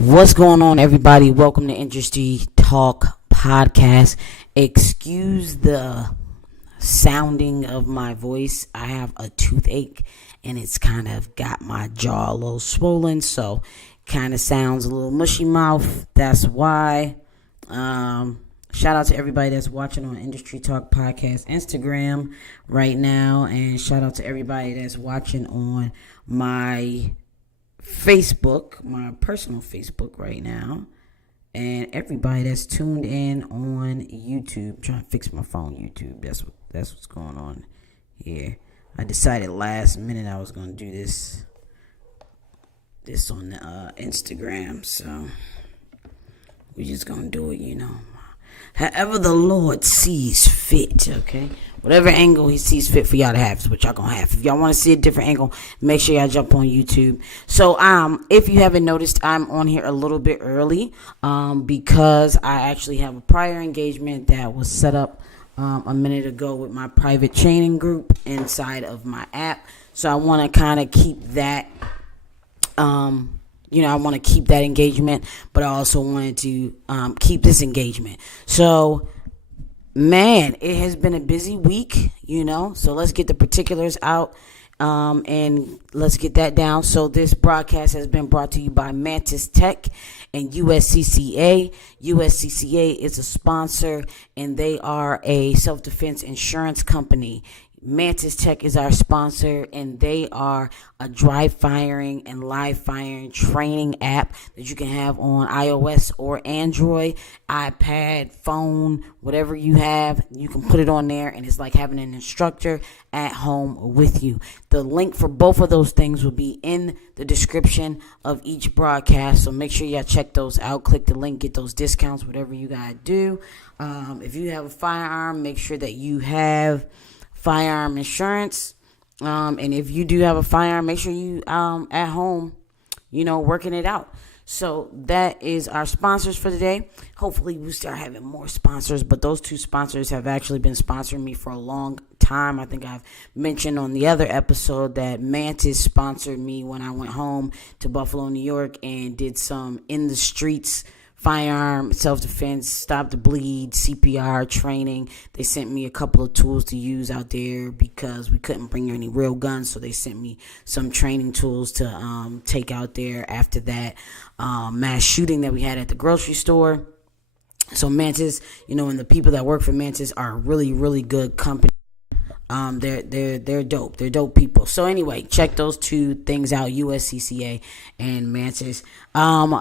What's going on, everybody? Welcome to Industry Talk Podcast. Excuse the sounding of my voice. I have a toothache and it's kind of got my jaw a little swollen, so kind of sounds a little mushy mouth. That's why. Shout out to everybody that's watching on Industry Talk Podcast Instagram right now, and shout out to everybody that's watching on my Facebook, my personal Facebook right now, and everybody that's tuned in on YouTube. I'm trying to fix my phone, YouTube. That's what's going on here. I decided last minute I was gonna do this on Instagram, so we just gonna do it, however the Lord sees fit, okay? Whatever angle he sees fit for y'all to have is what y'all gonna have. If y'all want to see a different angle, make sure y'all jump on YouTube. So, if you haven't noticed, I'm on here a little bit early, because I actually have a prior engagement that was set up, a minute ago with my private training group inside of my app. So I want to kind of keep that, I want to keep that engagement, but I also wanted to keep this engagement. So, man, it has been a busy week, so let's get the particulars out, and let's get that down. So this broadcast has been brought to you by Mantis Tech and USCCA. USCCA is a sponsor, and they are a self-defense insurance company. Mantis Tech is our sponsor, and they are a dry firing and live firing training app that you can have on iOS or Android, iPad, phone, whatever you have. You can put it on there, and it's like having an instructor at home with you. The link for both of those things will be in the description of each broadcast, so make sure y'all check those out. Click the link, get those discounts, whatever you gotta do. If you have a firearm, make sure that you have firearm insurance, and if you do have a firearm, make sure you at home, working it out. So that is our sponsors for today. Hopefully we start having more sponsors, but those two sponsors have actually been sponsoring me for a long time. I think I've mentioned on the other episode that Mantis sponsored me when I went home to Buffalo, New York, and did some in the streets firearm, self-defense, stop the bleed, CPR training. They sent me a couple of tools to use out there because we couldn't bring any real guns, so they sent me some training tools to take out there after that mass shooting that we had at the grocery store. So Mantis, and the people that work for Mantis are a really, really good company. They're dope. They're dope people. So anyway, check those two things out, USCCA and Mantis.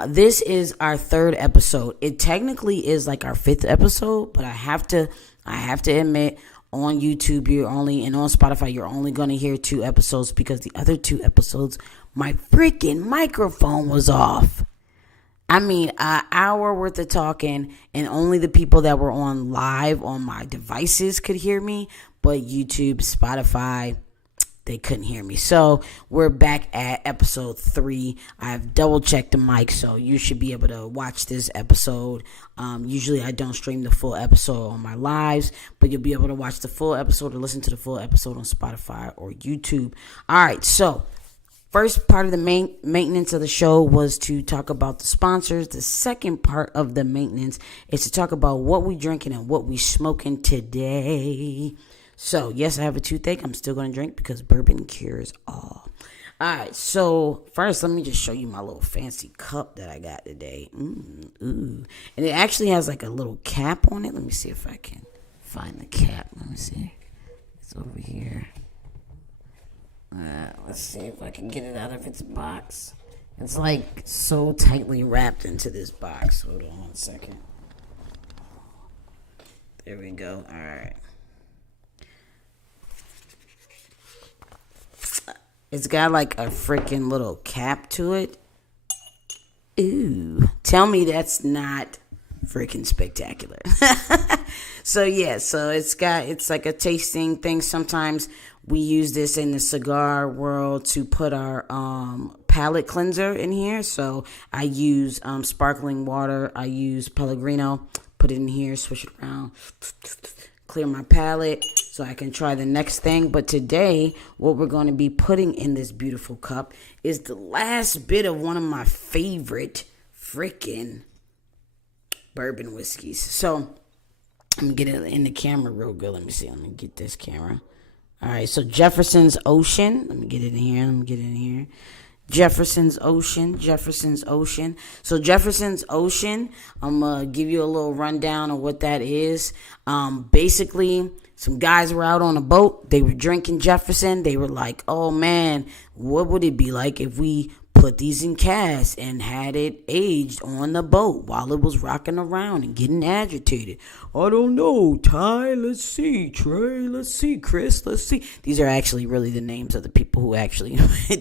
This is our third episode. It technically is like our fifth episode, but I have to admit, on YouTube and on Spotify, you're only going to hear 2 episodes because the other 2 episodes, my freaking microphone was off. I mean, an hour worth of talking, and only the people that were on live on my devices could hear me, but YouTube, Spotify, they couldn't hear me. So we're back at episode 3. I've double checked the mic, so you should be able to watch this episode. Usually I don't stream the full episode on my lives, but you'll be able to watch the full episode or listen to the full episode on Spotify or YouTube. All right, so first part of the maintenance of the show was to talk about the sponsors. The second part of the maintenance is to talk about what we drinking and what we smoking today. So, yes, I have a toothache. I'm still going to drink because bourbon cures all. All right, so first, let me just show you my little fancy cup that I got today. Ooh. And it actually has like a little cap on it. Let me see if I can find the cap. Let me see. It's over here. Let's see if I can get it out of its box. It's like so tightly wrapped into this box. Hold on 1 second. There we go. All right. It's got like a freaking little cap to it. Ooh. Tell me that's not freaking spectacular. So it's like a tasting thing. Sometimes we use this in the cigar world to put our palate cleanser in here. So I use sparkling water. I use Pellegrino. Put it in here, switch it around, clear my palate so I can try the next thing. But today, what we're going to be putting in this beautiful cup is the last bit of one of my favorite freaking bourbon whiskeys. So I'm gonna get it in the camera real good. Let me see. Let me get this camera. All right. So Jefferson's Ocean. Let me get it in here. Jefferson's Ocean. So Jefferson's Ocean, I'm going to give you a little rundown of what that is. Basically, some guys were out on a boat. They were drinking Jefferson. They were like, oh man, what would it be like if we put these in casks and had it aged on the boat while it was rocking around and getting agitated? I don't know, Ty, let's see, Trey, let's see, Chris, let's see. These are actually really the names of the people who actually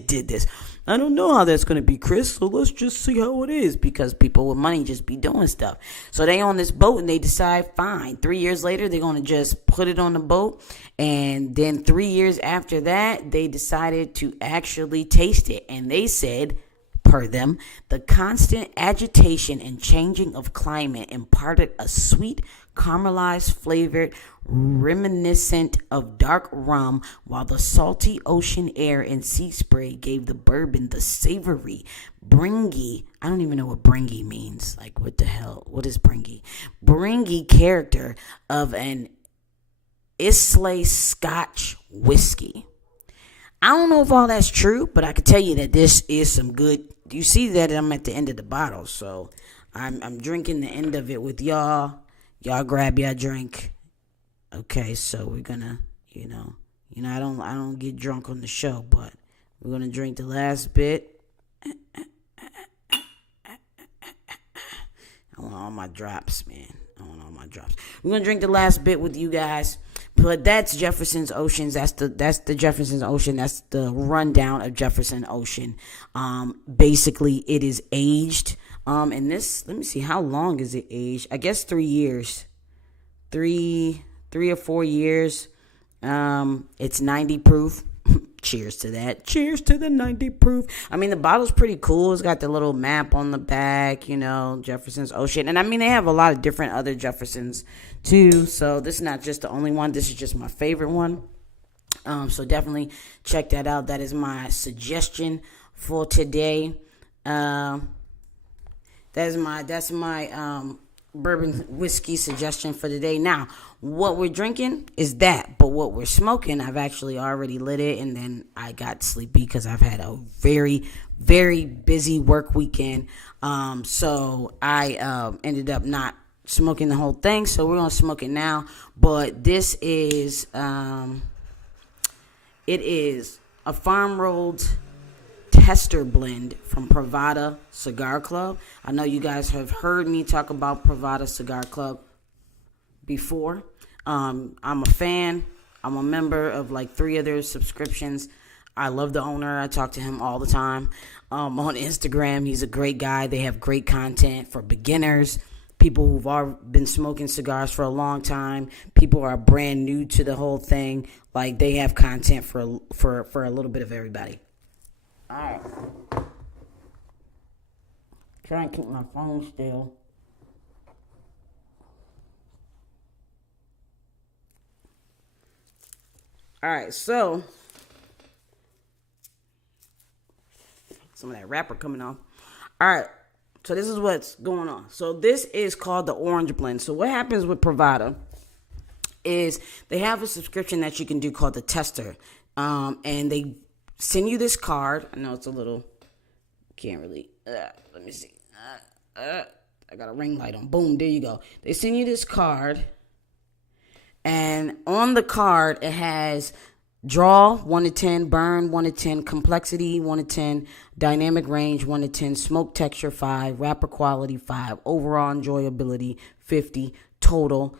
did this. I don't know how that's going to be, Chris, so let's just see how it is, because people with money just be doing stuff. So they on this boat and they decide, fine, 3 years later, they're going to just put it on the boat. And then 3 years after that, they decided to actually taste it. And they said, per them, the constant agitation and changing of climate imparted a sweet, caramelized flavored reminiscent of dark rum, while the salty ocean air and sea spray gave the bourbon the savory, bringy, I don't even know what bringy means. Like, what the hell? What is bringy? Bringy character of an Islay Scotch whiskey. I don't know if all that's true, but I can tell you that this is some good. You see that I'm at the end of the bottle, so I'm drinking the end of it with y'all. Y'all grab your drink. Okay, so we're gonna, I don't get drunk on the show, but we're gonna drink the last bit. I want all my drops, man. We're gonna drink the last bit with you guys. But that's Jefferson's Oceans. That's the Jefferson's Ocean. That's the rundown of Jefferson Ocean. Basically, it is aged. And this, let me see, how long is it aged? I guess 3 years. Three or 4 years. It's 90 proof. Cheers to that. Cheers to the 90 proof. I mean, the bottle's pretty cool. It's got the little map on the back, Jefferson's Ocean. And I mean, they have a lot of different other Jeffersons too. So this is not just the only one. This is just my favorite one. So definitely check that out. That is my suggestion for today. That's my bourbon whiskey suggestion for today. Now, what we're drinking is that, but what we're smoking, I've actually already lit it, and then I got sleepy because I've had a very, very busy work weekend. So I ended up not smoking the whole thing. So we're gonna smoke it now. But this is it is a farm rolled tester blend from Privade Cigar Club. I know you guys have heard me talk about Privade Cigar Club before. I'm a fan. I'm a member of like 3 other subscriptions. I love the owner. I talk to him all the time on Instagram. He's a great guy. They have great content for beginners, people who've been smoking cigars for a long time, people who are brand new to the whole thing. Like, they have content for a little bit of everybody. All right. Try and keep my phone still. All right, so some of that wrapper coming off. All right, so this is what's going on. So this is called the Orange Blend. So what happens with Privade is they have a subscription that you can do called the Tester, and they send you this card. I know it's a little, can't really, let me see. I got a ring light on. Boom, there you go. They send you this card, and on the card it has draw 1 to 10, burn 1 to 10, complexity 1 to 10, dynamic range 1 to 10, smoke texture 5, wrapper quality 5, overall enjoyability 50, total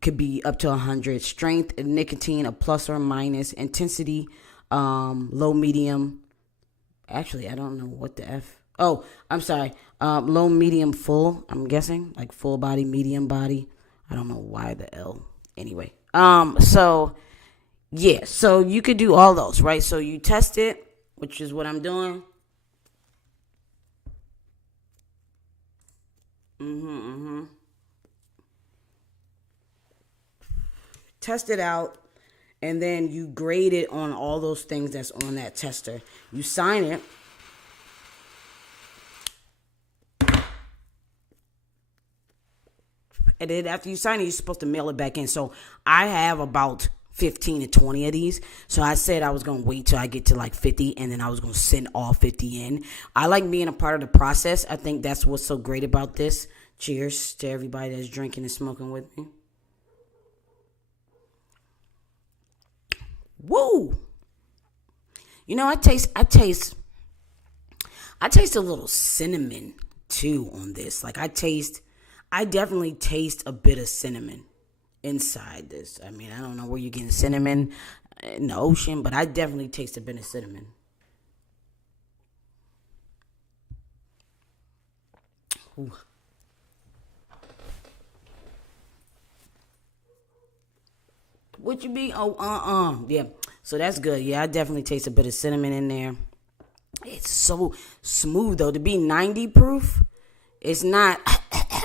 could be up to 100, strength and nicotine a plus or minus, intensity low, medium. Actually, I don't know what the F. Oh, I'm sorry. Low, medium, full. I'm guessing like full body, medium body. I don't know why the L. Anyway, so yeah, so you could do all those, right? So you test it, which is what I'm doing. Test it out, and then you grade it on all those things that's on that tester. You sign it. And then after you sign it, you're supposed to mail it back in. So I have about 15 to 20 of these. So I said I was going to wait till I get to like 50 and then I was going to send all 50 in. I like being a part of the process. I think that's what's so great about this. Cheers to everybody that's drinking and smoking with me. Woo! You know, I taste a little cinnamon too on this. Like I definitely taste a bit of cinnamon inside this. I mean, I don't know where you're getting cinnamon in the ocean, but I definitely taste a bit of cinnamon. Ooh. What you be? Oh, yeah. So that's good. Yeah, I definitely taste a bit of cinnamon in there. It's so smooth though. To be 90 proof, it's not,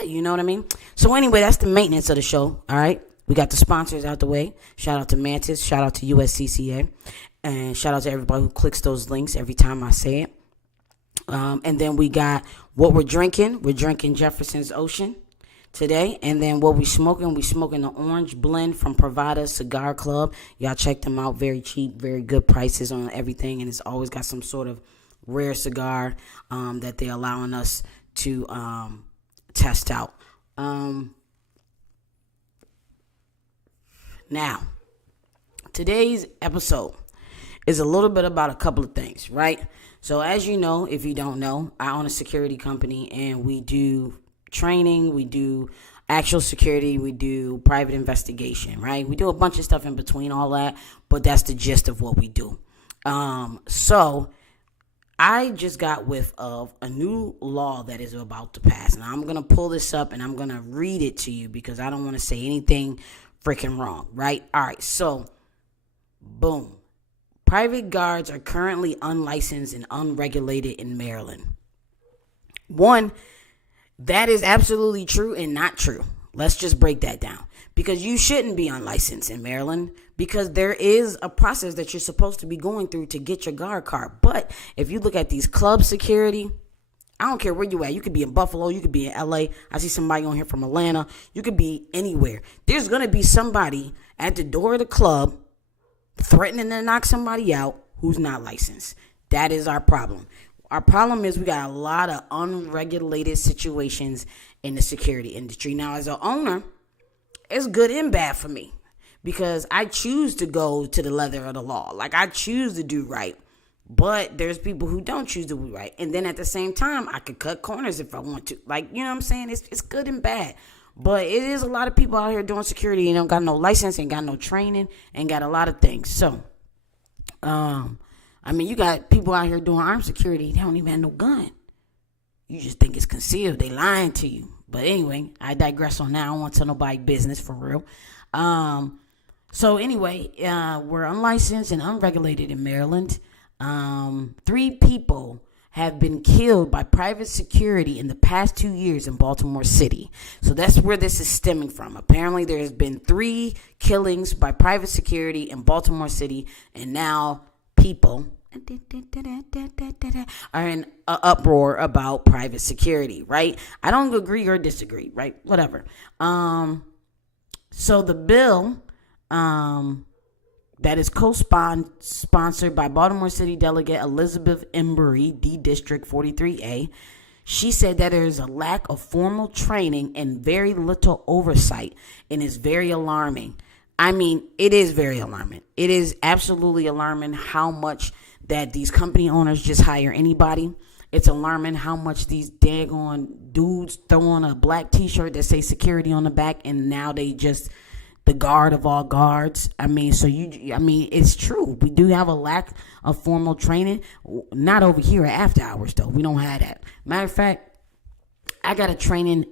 you know what I mean? So anyway, that's the maintenance of the show. All right. We got the sponsors out the way. Shout out to Mantis. Shout out to USCCA. And shout out to everybody who clicks those links every time I say it. And then we got what we're drinking. We're drinking Jefferson's Ocean today. And then what we smoking the orange blend from Privade Cigar Club. Y'all check them out. Very cheap, very good prices on everything. And it's always got some sort of rare cigar that they're allowing us to test out. Now, today's episode is a little bit about a couple of things, right? So as you know, if you don't know, I own a security company and we do training, we do actual security, we do private investigation, right? We do a bunch of stuff in between all that, but that's the gist of what we do. So I just got whiff of a new law that is about to pass, and I'm going to pull this up and I'm going to read it to you because I don't want to say anything freaking wrong, right? All right, so boom. Private guards are currently unlicensed and unregulated in Maryland. One, that is absolutely true and not true. Let's just break that down. Because you shouldn't be unlicensed in Maryland because there is a process that you're supposed to be going through to get your guard card. But if you look at these club security, I don't care where you at. You could be in Buffalo. You could be in LA. I see somebody on here from Atlanta. You could be anywhere. There's going to be somebody at the door of the club threatening to knock somebody out who's not licensed. That is our problem. Our problem is we got a lot of unregulated situations in the security industry. Now, as an owner, it's good and bad for me because I choose to go to the letter of the law. Like, I choose to do right. But there's people who don't choose to do right. And then at the same time, I could cut corners if I want to. Like, you know what I'm saying? It's good and bad. But it is a lot of people out here doing security and don't got no license, ain't got no training, and got a lot of things. So, I mean, you got people out here doing armed security. They don't even have no gun. You just think it's concealed. They lying to you. But anyway, I digress on that. I don't want to tell nobody business for real. So anyway, we're unlicensed and unregulated in Maryland. 3 people have been killed by private security in the past 2 years in Baltimore City. So that's where this is stemming from. Apparently there has been 3 killings by private security in Baltimore City, and now people are in an uproar about private security, right? I don't agree or disagree, right? Whatever. So the bill, that is co-sponsored by Baltimore City Delegate Elizabeth Embry, D District 43A. She said that there is a lack of formal training and very little oversight, and it's very alarming. I mean, it is very alarming. It is absolutely alarming how much that these company owners just hire anybody. It's alarming how much these daggone dudes throw on a black t-shirt that say security on the back, and now they just the guard of all guards. I mean, it's true. We do have a lack of formal training. Not over here at After Hours, though. We don't have that. Matter of fact, I got a training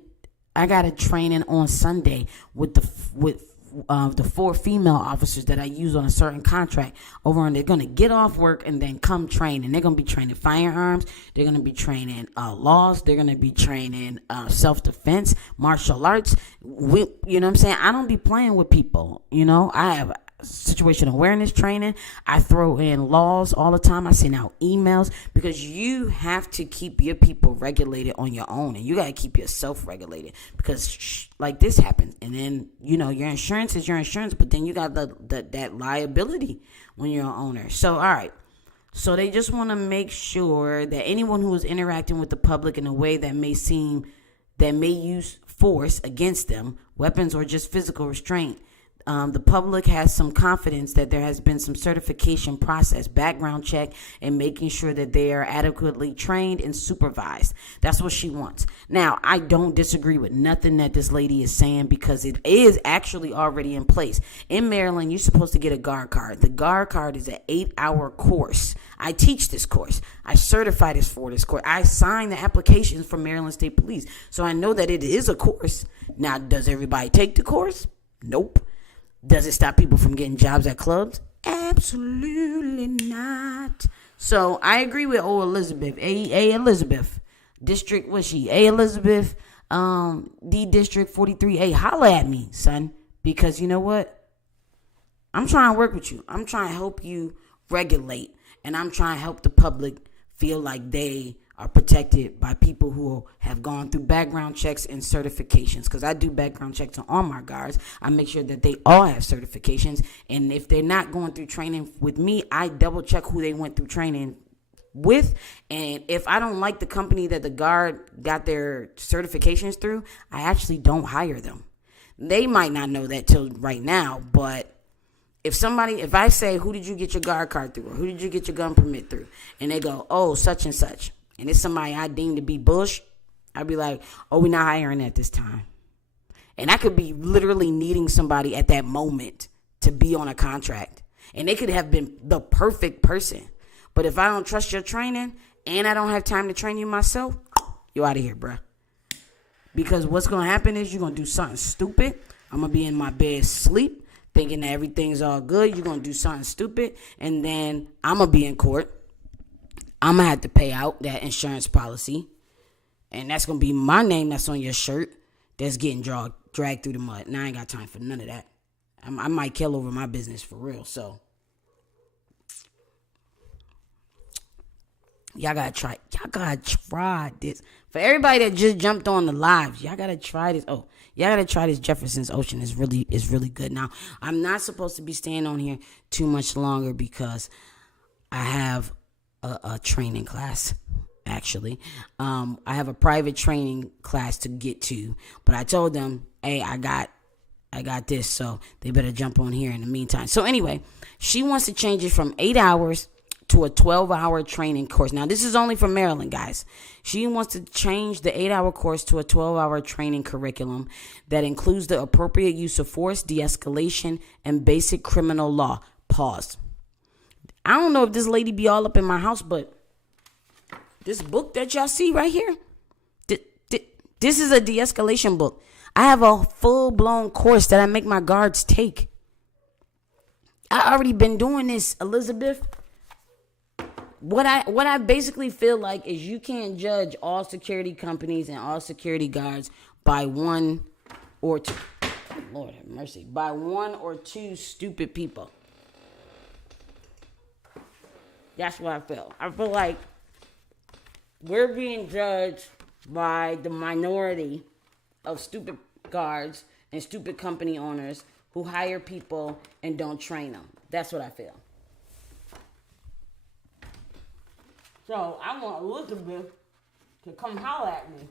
on Sunday with the 4 female officers that I use on a certain contract over, and they're going to get off work and then come train, and they're going to be training firearms, they're going to be training laws, they're going to be training self-defense, martial arts. You know what I'm saying? I don't be playing with people. You know, I have situation awareness training. I throw in laws all the time. I send out emails because you have to keep your people regulated on your own, and you got to keep yourself regulated because like this happens, and then your insurance is your insurance, but then you got that liability when you're an owner. So all right, so they just want to make sure that anyone who is interacting with the public in a way that may use force against them, weapons or just physical restraint. The public has some confidence that there has been some certification process, background check, and making sure that they are adequately trained and supervised. That's what she wants. Now, I don't disagree with nothing that this lady is saying because it is actually already in place. In Maryland, you're supposed to get a guard card. The guard card is an 8-hour course. I teach this course. I certify this for this course. I sign the applications for Maryland State Police. So I know that it is a course. Now, does everybody take the course? Nope. Does it stop people from getting jobs at clubs? Absolutely not. So I agree with Elizabeth. A Elizabeth. District, what's she? A Elizabeth, D District 43A. Holla at me, son. Because you know what? I'm trying to work with you. I'm trying to help you regulate. And I'm trying to help the public feel like they are protected by people who have gone through background checks and certifications. Because I do background checks on all my guards. I make sure that they all have certifications. And if they're not going through training with me, I double check who they went through training with. And if I don't like the company that the guard got their certifications through, I actually don't hire them. They might not know that till right now, but if I say, who did you get your guard card through? Or who did you get your gun permit through? And they go, oh, such and such. And it's somebody I deem to be bush, I'd be like, oh, we're not hiring at this time. And I could be literally needing somebody at that moment to be on a contract. And they could have been the perfect person. But if I don't trust your training and I don't have time to train you myself, you're out of here, bruh. Because what's going to happen is you're going to do something stupid. I'm going to be in my bed sleep thinking that everything's all good. You're going to do something stupid. And then I'm going to be in court. I'm going to have to pay out that insurance policy. And that's going to be my name that's on your shirt that's getting dragged through the mud. And I ain't got time for none of that. I might kill over my business for real. So, y'all got to try this. For everybody that just jumped on the lives, y'all got to try this. Oh, y'all got to try this Jefferson's Ocean. It's really good. Now, I'm not supposed to be staying on here too much longer because I have a training class, actually. I have a private training class to get to, but I told them, hey, I got this, so they better jump on here in the meantime. So anyway, she wants to change it from 8 hours to a 12-hour training course. Now, this is only for Maryland, guys. She wants to change the 8-hour course to a 12-hour training curriculum that includes the appropriate use of force, de-escalation, and basic criminal law. Pause. I don't know if this lady be all up in my house, but this book that y'all see right here, this is a de-escalation book. I have a full-blown course that I make my guards take. I already been doing this, Elizabeth. What I basically feel like is you can't judge all security companies and all security guards by one or two. Lord have mercy. By one or two stupid people. That's what I feel. I feel like we're being judged by the minority of stupid guards and stupid company owners who hire people and don't train them. That's what I feel. So I want Elizabeth to come holler at me.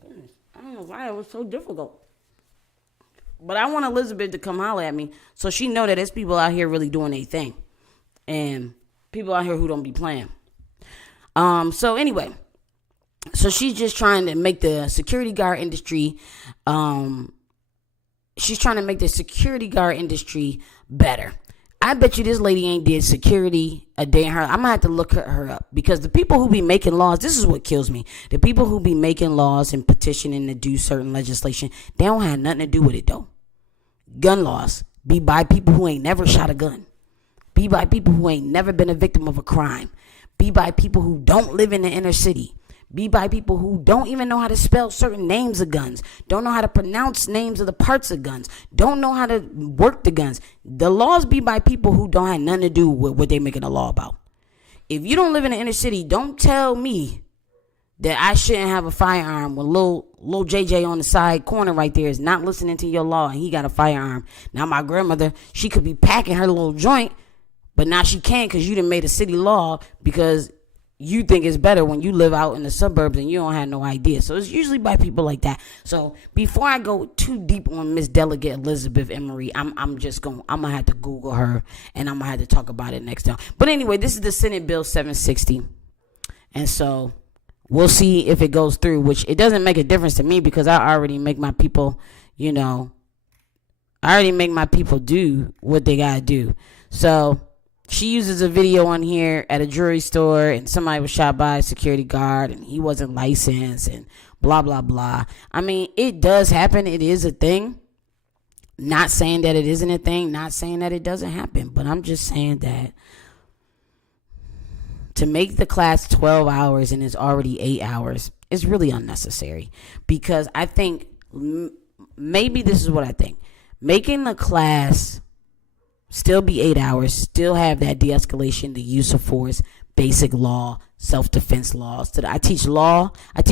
Goodness, I don't know why it was so difficult. But I want Elizabeth to come holler at me so she know that there's people out here really doing their thing. And people out here who don't be playing. So anyway, so she's just trying to make the security guard industry, she's trying to make the security guard industry better. I bet you this lady ain't did security a day in her. I'm going to have to look her up because the people who be making laws, this is what kills me. The people who be making laws and petitioning to do certain legislation, they don't have nothing to do with it though. Gun laws be by people who ain't never shot a gun. Be by people who ain't never been a victim of a crime. Be by people who don't live in the inner city. be by people who don't even know how to spell certain names of guns, don't know how to pronounce names of the parts of guns, don't know how to work the guns. The laws be by people who don't have nothing to do with what they making a law about. If you don't live in the inner city, don't tell me that I shouldn't have a firearm when little JJ on the side corner right there is not listening to your law and he got a firearm. Now my grandmother, she could be packing her little joint, but now she can't because you done made a city law because you think it's better when you live out in the suburbs and you don't have no idea. So it's usually by people like that. So before I go too deep on Miss Delegate Elizabeth Emery, I'm gonna have to Google her and I'm gonna have to talk about it next time. But anyway, this is the Senate Bill 760. And so we'll see if it goes through, which it doesn't make a difference to me because I already make my people, do what they gotta do. So she uses a video on here at a jewelry store and somebody was shot by a security guard and he wasn't licensed and blah, blah, blah. I mean, it does happen. It is a thing. Not saying that it isn't a thing. Not saying that it doesn't happen. But I'm just saying that to make the class 12 hours and it's already 8 hours is really unnecessary. Because I think maybe this is what I think. Making the class still be 8 hours, still have that de-escalation, the use of force, basic law, self-defense laws. So I teach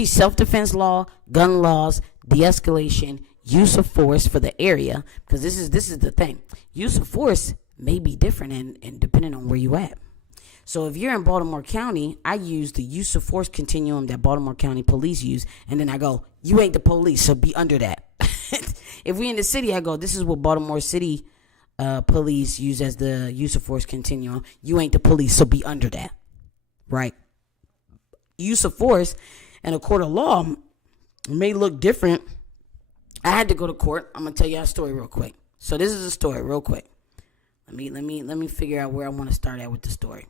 self-defense law, gun laws, de-escalation, use of force for the area. Because this is the thing. Use of force may be different and depending on where you at. So if you're in Baltimore County, I use the use of force continuum that Baltimore County police use. And then I go, you ain't the police, so be under that. If we in the city, I go, this is what Baltimore City police use as the use of force continuum. You ain't the police, so be under that, right? Use of force in a court of law may look different. I had to go to court. I'm gonna tell you a story real quick. So this is a story real quick. Let me figure out where I want to start at with the story.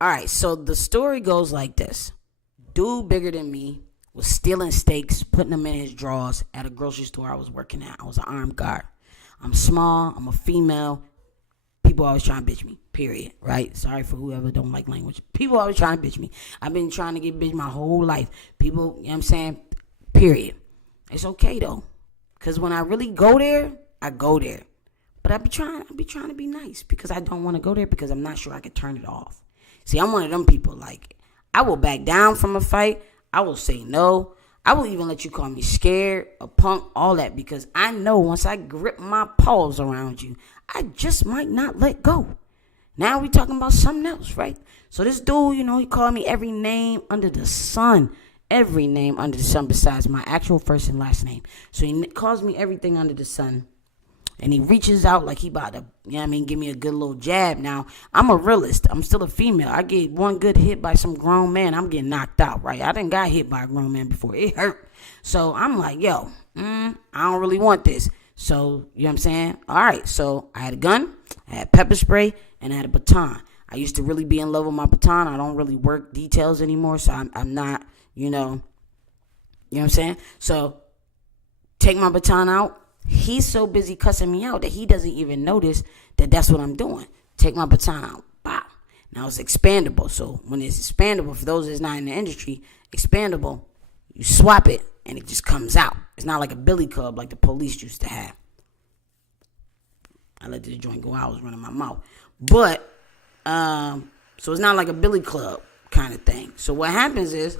All right, so the story goes like this. Dude bigger than me was stealing steaks, putting them in his drawers at a grocery store I was working at. I was an armed guard. I'm small. I'm a female. People always trying to bitch me, period, right? Sorry for whoever don't like language. People always trying to bitch me. I've been trying to get bitch my whole life. People, you know what I'm saying? Period. It's okay, though, because when I really go there, I go there. But I be trying to be nice because I don't want to go there because I'm not sure I can turn it off. See, I'm one of them people, like, I will back down from a fight. I will say no. I will even let you call me scared, a punk, all that, because I know once I grip my paws around you, I just might not let go. Now we talking about something else, right? So this dude, he called me every name under the sun. Every name under the sun besides my actual first and last name. So he calls me everything under the sun. And he reaches out like he about to, give me a good little jab. Now, I'm a realist. I'm still a female. I get one good hit by some grown man, I'm getting knocked out, right? I done got hit by a grown man before. It hurt. So I'm like, yo, I don't really want this. So, you know what I'm saying? All right, so I had a gun, I had pepper spray, and I had a baton. I used to really be in love with my baton. I don't really work details anymore, so I'm not, you know what I'm saying? So, take my baton out. He's so busy cussing me out that he doesn't even notice that that's what I'm doing. Take my baton out. Bop. Now it's expandable. So when it's expandable, for those that's not in the industry, expandable, you swap it and it just comes out. It's not like a billy club like the police used to have. I let this joint go out. I was running my mouth. But, so it's not like a billy club kind of thing. So what happens is,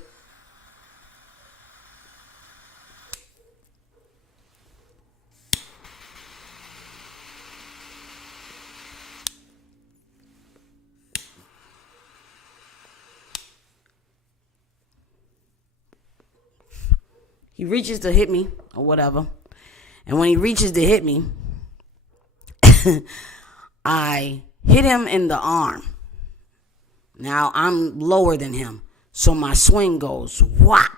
he reaches to hit me or whatever. And when he reaches to hit me, I hit him in the arm. Now, I'm lower than him. So my swing goes, whop.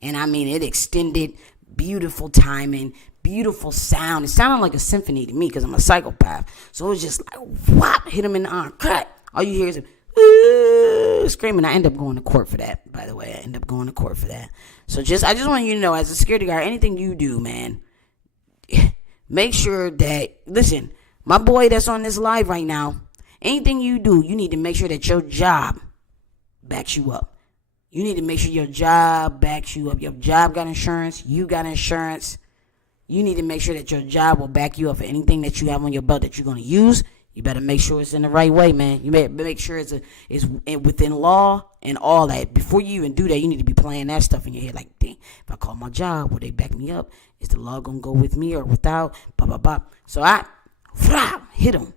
And it extended, beautiful timing, beautiful sound. It sounded like a symphony to me because I'm a psychopath. So it was just like, whop, hit him in the arm. Cut. All you hear is screaming. I end up going to court for that, by the way. I end up going to court for that. So I just want you to know, as a security guard, anything you do, man, make sure that, listen, my boy that's on this live right now, anything you do, you need to make sure that your job backs you up. You need to make sure your job backs you up. Your job got insurance. You got insurance. You need to make sure that your job will back you up for anything that you have on your belt that you're going to use. You better make sure it's in the right way, man. You better make sure it's within law and all that. Before you even do that, you need to be playing that stuff in your head. Like, dang, if I call my job, will they back me up? Is the law going to go with me or without? Blah, blah, blah. So I hit him.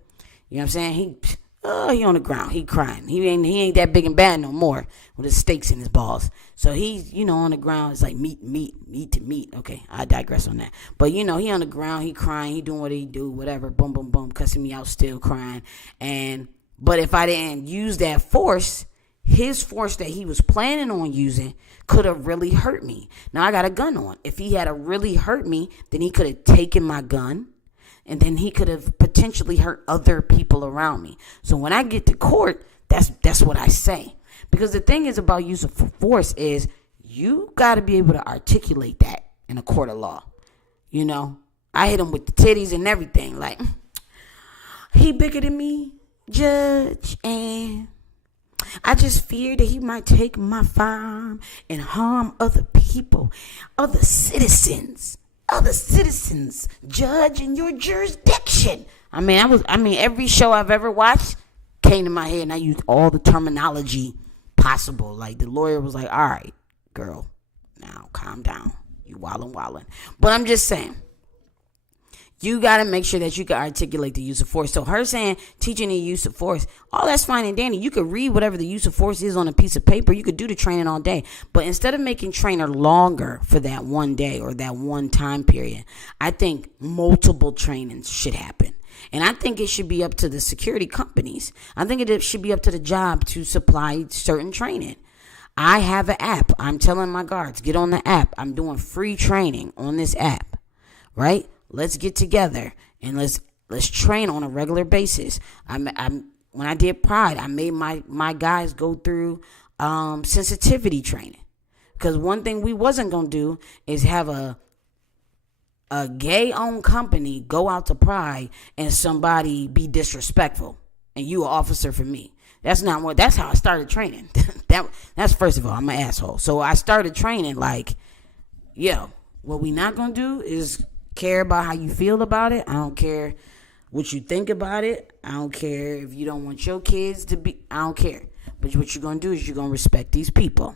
You know what I'm saying? He on the ground. He crying. He ain't that big and bad no more with his steaks in his balls. So he's, on the ground. It's like meat to meat. Okay, I digress on that. But, he on the ground. He crying. He doing what he do, whatever. Boom, boom, boom. Cussing me out, still crying. But if I didn't use that force, his force that he was planning on using could have really hurt me. Now, I got a gun on. If he had really hurt me, then he could have taken my gun. And then he could have potentially hurt other people around me. So when I get to court, that's what I say. Because the thing is about use of force is you got to be able to articulate that in a court of law. I hit him with the titties and everything. Like, he bigger than me, judge, and I just fear that he might take my firearm and harm other people, other citizens, judge, in your jurisdiction. Every show I've ever watched came to my head, and I used all the terminology possible. Like, the lawyer was like, all right, girl, now calm down. You wildin'. But I'm just saying, you got to make sure that you can articulate the use of force. So her saying, teaching the use of force, all that's fine and dandy. You could read whatever the use of force is on a piece of paper. You could do the training all day. But instead of making trainer longer for that one day or that one time period, I think multiple trainings should happen. And I think it should be up to the security companies. I think it should be up to the job to supply certain training. I have an app. I'm telling my guards, get on the app. I'm doing free training on this app, right? Let's get together and let's train on a regular basis. When I did Pride, I made my guys go through sensitivity training, because one thing we wasn't gonna do is have a gay-owned company go out to Pride and somebody be disrespectful and you an officer for me. That's how I started training. That's first of all, I'm an asshole. So I started training like, what we not gonna do is care about how you feel about it. I don't care what you think about it. I don't care if you don't want your kids to be. I don't care. But what you're going to do is you're going to respect these people.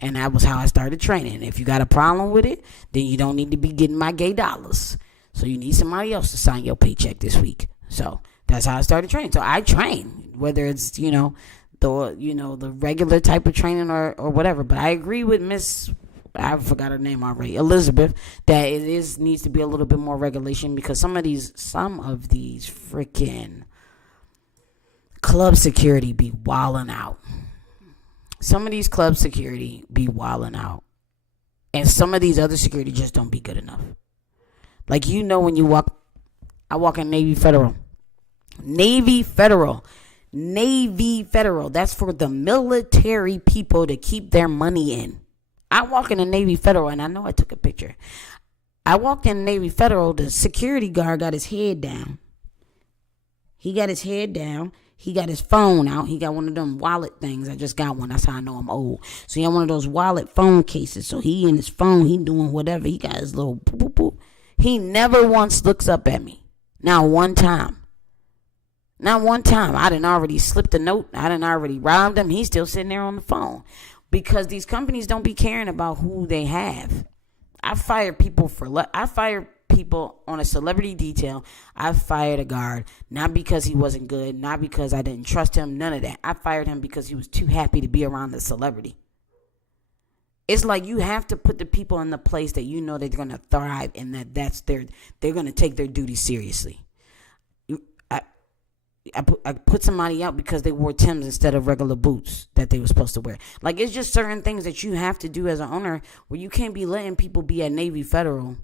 And that was how I started training. If you got a problem with it, then you don't need to be getting my gay dollars. So you need somebody else to sign your paycheck this week. So that's how I started training. So I train, whether it's, the regular type of training or whatever. But I agree with Miss, I forgot her name already, Elizabeth, that needs to be a little bit more regulation, because some of these freaking club security be wilding out. Some of these club security be wilding out. And some of these other security just don't be good enough. Like, when you walk, I walk in Navy Federal. Navy Federal. That's for the military people to keep their money in. I walk in the Navy Federal, and I know I took a picture. I walked in Navy Federal. The security guard got his head down. He got his head down. He got his phone out. He got one of them wallet things. I just got one. That's how I know I'm old. So he had one of those wallet phone cases. So he in his phone, he doing whatever. He got his little boop, boop, boop. He never once looks up at me. Not one time. I done already slipped a note. I done already robbed him. He's still sitting there on the phone. Because these companies don't be caring about who they have. I fire people on a celebrity detail. I fired a guard, not because he wasn't good, not because I didn't trust him, none of that. I fired him because he was too happy to be around the celebrity. It's like you have to put the people in the place that you know they're going to thrive, and they're going to take their duty seriously. I put somebody out because they wore Timbs instead of regular boots that they were supposed to wear. Like, it's just certain things that you have to do as an owner, where you can't be letting people be at Navy Federal.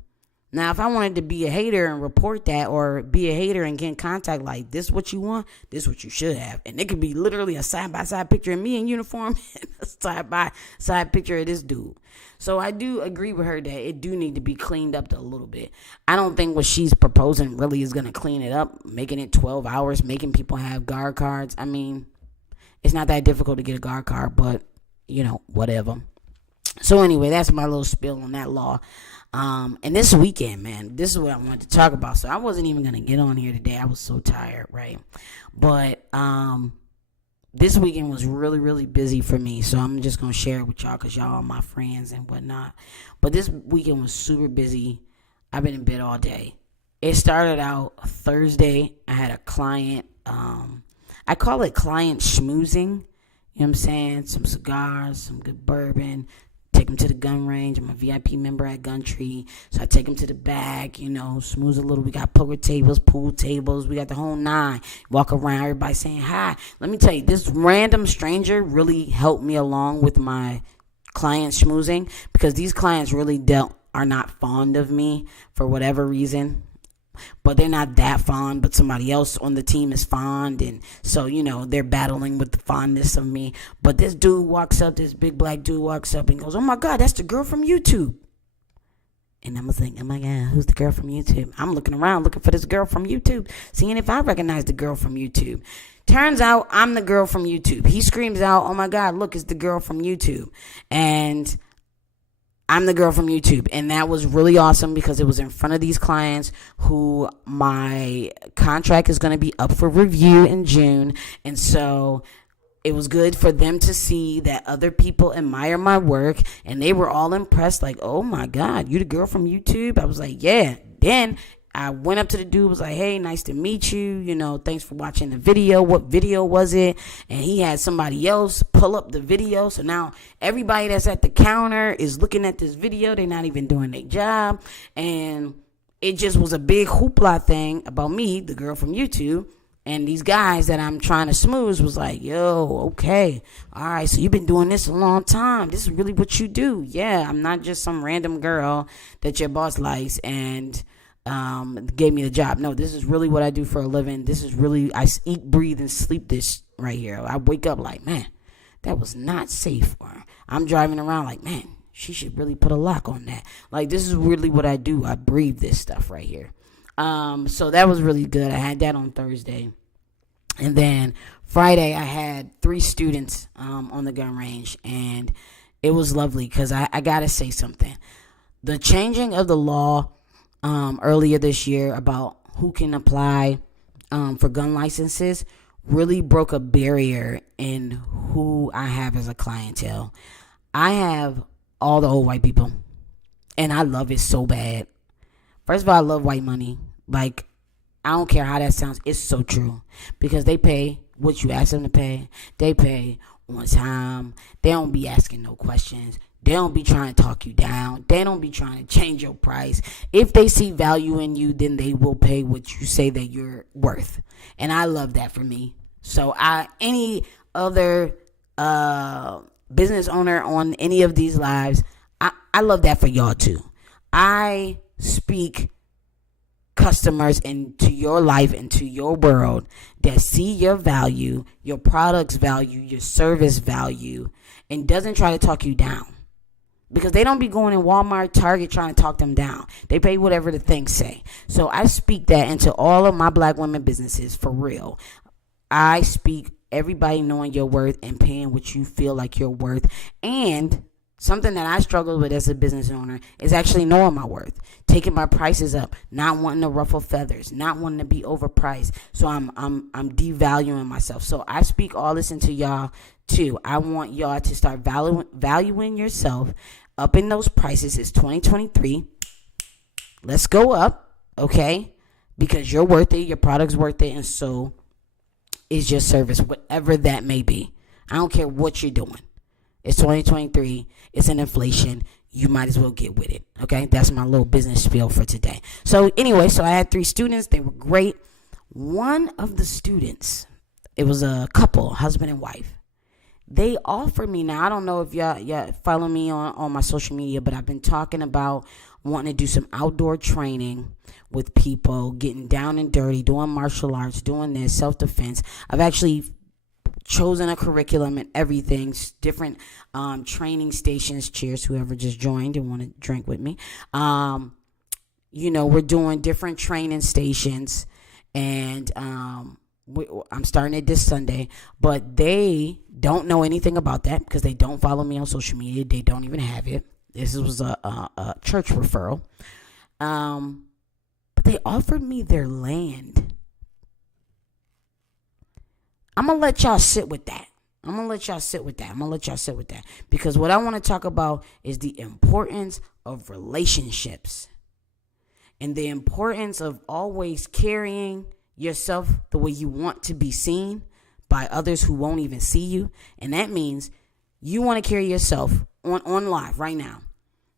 Now, if I wanted to be a hater and report that, or be a hater and get in contact, like, this what you want, this what you should have. And it could be literally a side-by-side picture of me in uniform and a side-by-side picture of this dude. So I do agree with her that it do need to be cleaned up a little bit. I don't think what she's proposing really is going to clean it up, making it 12 hours, making people have guard cards. I mean, It's not that difficult to get a guard card, but whatever. So anyway, that's my little spiel on that law. And this weekend, man, this is what I wanted to talk about. So I wasn't even gonna get on here today. I was so tired, right? But this weekend was really, really busy for me. So I'm just gonna share it with y'all because y'all are my friends and whatnot. But this weekend was super busy. I've been in bed all day. It started out Thursday. I had a client. I call it client schmoozing. You know what I'm saying? Some cigars, some good bourbon. Take them to the gun range. I'm a VIP member at Guntree. So I take them to the back, smooth a little. We got poker tables, pool tables. We got the whole nine. Walk around, everybody saying hi. Let me tell you, this random stranger really helped me along with my client schmoozing because these clients really are not fond of me for whatever reason. But they're not that fond, but somebody else on the team is fond, and so they're battling with the fondness of me. But this big black dude walks up and goes, "Oh my God, that's the girl from YouTube." And I'm thinking, "Oh my God, who's the girl from YouTube?" I'm looking around looking for this girl from YouTube, seeing if I recognize the girl from YouTube. Turns out I'm the girl from YouTube. He screams out, "Oh my God, look, it's the girl from YouTube," and I'm the girl from YouTube. And that was really awesome because it was in front of these clients who my contract is going to be up for review in June. And so it was good for them to see that other people admire my work. And they were all impressed, like, "Oh my God, you the girl from YouTube?" I was like, "Yeah." Then I went up to the dude, was like, "Hey, nice to meet you. Thanks for watching the video. What video was it?" And he had somebody else pull up the video. So now everybody that's at the counter is looking at this video. They're not even doing their job. And it just was a big hoopla thing about me, the girl from YouTube. And these guys that I'm trying to smooth was like, "Yo, okay. All right, so you've been doing this a long time. This is really what you do." Yeah, I'm not just some random girl that your boss likes and gave me the job. No, this is really what I do for a living. This is really, I eat, breathe, and sleep this right here. I wake up like, man, that was not safe. Or I'm driving around like, man, she should really put a lock on that. Like, this is really what I do. I breathe this stuff right here. So that was really good. I had that on Thursday. And then Friday, I had 3 students on the gun range. And it was lovely because I got to say something. The changing of the law earlier this year about who can apply for gun licenses really broke a barrier in who I have as a clientele. I have all the old white people, and I love it so bad. First of all, I love white money. Like, I don't care how that sounds. It's so true because they pay what you ask them to pay. They pay on time. They don't be asking no questions. They don't be trying to talk you down. They don't be trying to change your price. If they see value in you, then they will pay what you say that you're worth. And I love that for me. So any other business owner on any of these lives, I love that for y'all too. I speak customers into your life, into your world that see your value, your product's value, your service value, and doesn't try to talk you down. Because they don't be going in Walmart, Target trying to talk them down. They pay whatever the things say. So I speak that into all of my black women businesses for real. I speak everybody knowing your worth and paying what you feel like you're worth. And something that I struggle with as a business owner is actually knowing my worth. Taking my prices up, not wanting to ruffle feathers, not wanting to be overpriced. So I'm devaluing myself. So I speak all this into y'all too. I want y'all to start valuing yourself. Up in those prices. It's 2023. Let's go up, okay? Because you're worth it, your product's worth it, and so is your service, whatever that may be. I don't care what you're doing. It's 2023. It's an inflation. You might as well get with it, okay? That's my little business spiel for today. So anyway, I had 3 students. They were great. One of the students, it was a couple, husband and wife. They offered me, now I don't know if y'all follow me on my social media, but I've been talking about wanting to do some outdoor training with people, getting down and dirty, doing martial arts, doing this, self-defense. I've actually chosen a curriculum and everything, different training stations. Cheers, whoever just joined and want to drink with me. We're doing different training stations, and I'm starting it this Sunday, but they don't know anything about that because they don't follow me on social media. They don't even have it. This was a church referral. But they offered me their land. I'm going to let y'all sit with that. Because what I want to talk about is the importance of relationships and the importance of always carrying yourself the way you want to be seen by others who won't even see you. And that means you want to carry yourself on live right now.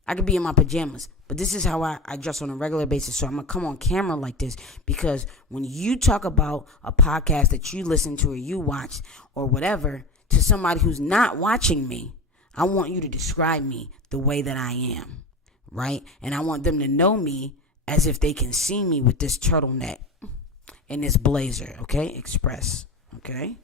I could be in my pajamas, but this is how I dress on a regular basis. So I'm going to come on camera like this because when you talk about a podcast that you listen to or you watch or whatever to somebody who's not watching me, I want you to describe me the way that I am, right? And I want them to know me as if they can see me with this turtleneck and this blazer, okay? Express, okay?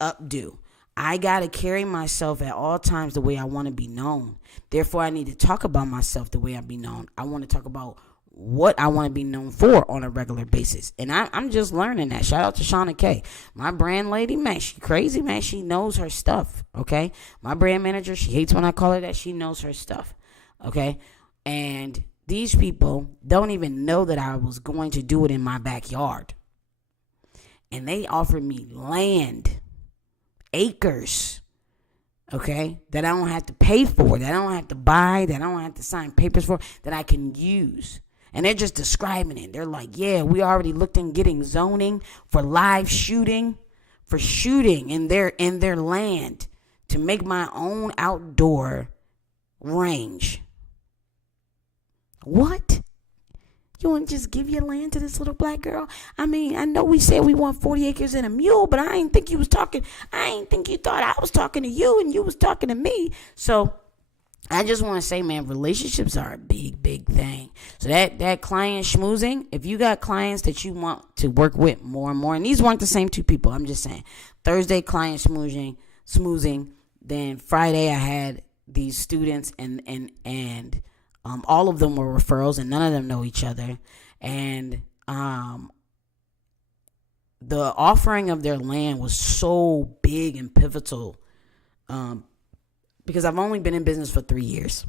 Updo. I got to carry myself at all times the way I want to be known. Therefore, I need to talk about myself the way I be known. I want to talk about what I want to be known for on a regular basis. And I'm just learning that. Shout out to Shauna K. My brand lady, man, she crazy, man. She knows her stuff, okay? My brand manager, she hates when I call her that. She knows her stuff, okay? And these people don't even know that I was going to do it in my backyard. And they offered me land, acres, okay, that I don't have to pay for, that I don't have to buy, that I don't have to sign papers for, that I can use. And they're just describing it. They're like, yeah, we already looked in getting zoning for live shooting, for shooting in their land to make my own outdoor range. What? You want to just give your land to this little black girl? I mean, I know we said we want 40 acres and a mule, but I ain't think you thought I was talking to you and you was talking to me. So I just want to say, man, relationships are a big, big thing. So that client schmoozing, if you got clients that you want to work with more and more, and these weren't the same two people, I'm just saying. Thursday, client schmoozing. Then Friday, I had these students and all of them were referrals, and none of them know each other. And the offering of their land was so big and pivotal because I've only been in business for 3 years.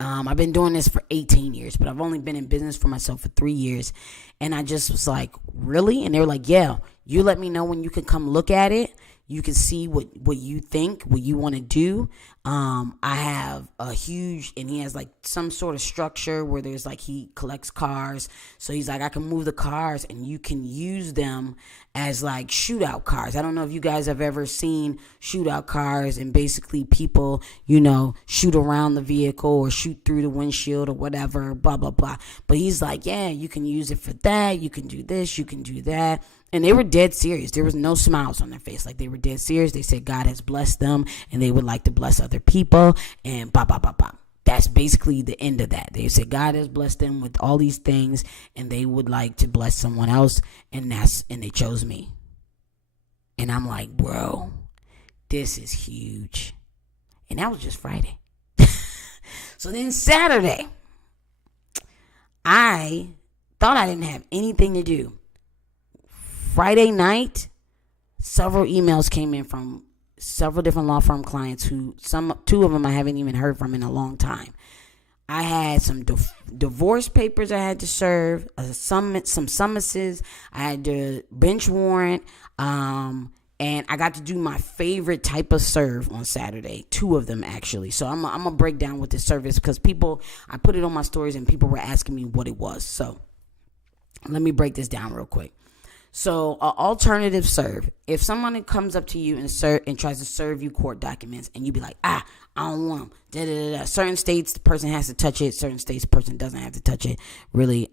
I've been doing this for 18 years, but I've only been in business for myself for 3 years. And I just was like, really? And they were like, yeah, you let me know when you can come look at it. You can see what you think, what you want to do. I have a huge, and he has like some sort of structure where there's like, he collects cars. So he's like, I can move the cars and you can use them as like shootout cars. I don't know if you guys have ever seen shootout cars and basically people, shoot around the vehicle or shoot through the windshield or whatever, blah, blah, blah. But he's like, yeah, you can use it for that. You can do this, you can do that. And they were dead serious. There was no smiles on their face. Like, they were dead serious. They said God has blessed them and they would like to bless other people and blah, blah, blah, blah. That's basically the end of that. They said God has blessed them with all these things and they would like to bless someone else, and they chose me. And I'm like, bro, this is huge. And that was just Friday. So then Saturday, I thought I didn't have anything to do. Friday night, several emails came in from several different law firm clients two of them I haven't even heard from in a long time. I had some divorce papers I had to serve, some summonses, I had to bench warrant, and I got to do my favorite type of serve on Saturday, 2 of them actually. So I'm going to break down what this service, because I put it on my stories and people were asking me what it was. So let me break this down real quick. So, alternative serve. If someone comes up to you and tries to serve you court documents, and you be like, I don't want them. Certain states, the person has to touch it. Certain states, the person doesn't have to touch it. Really,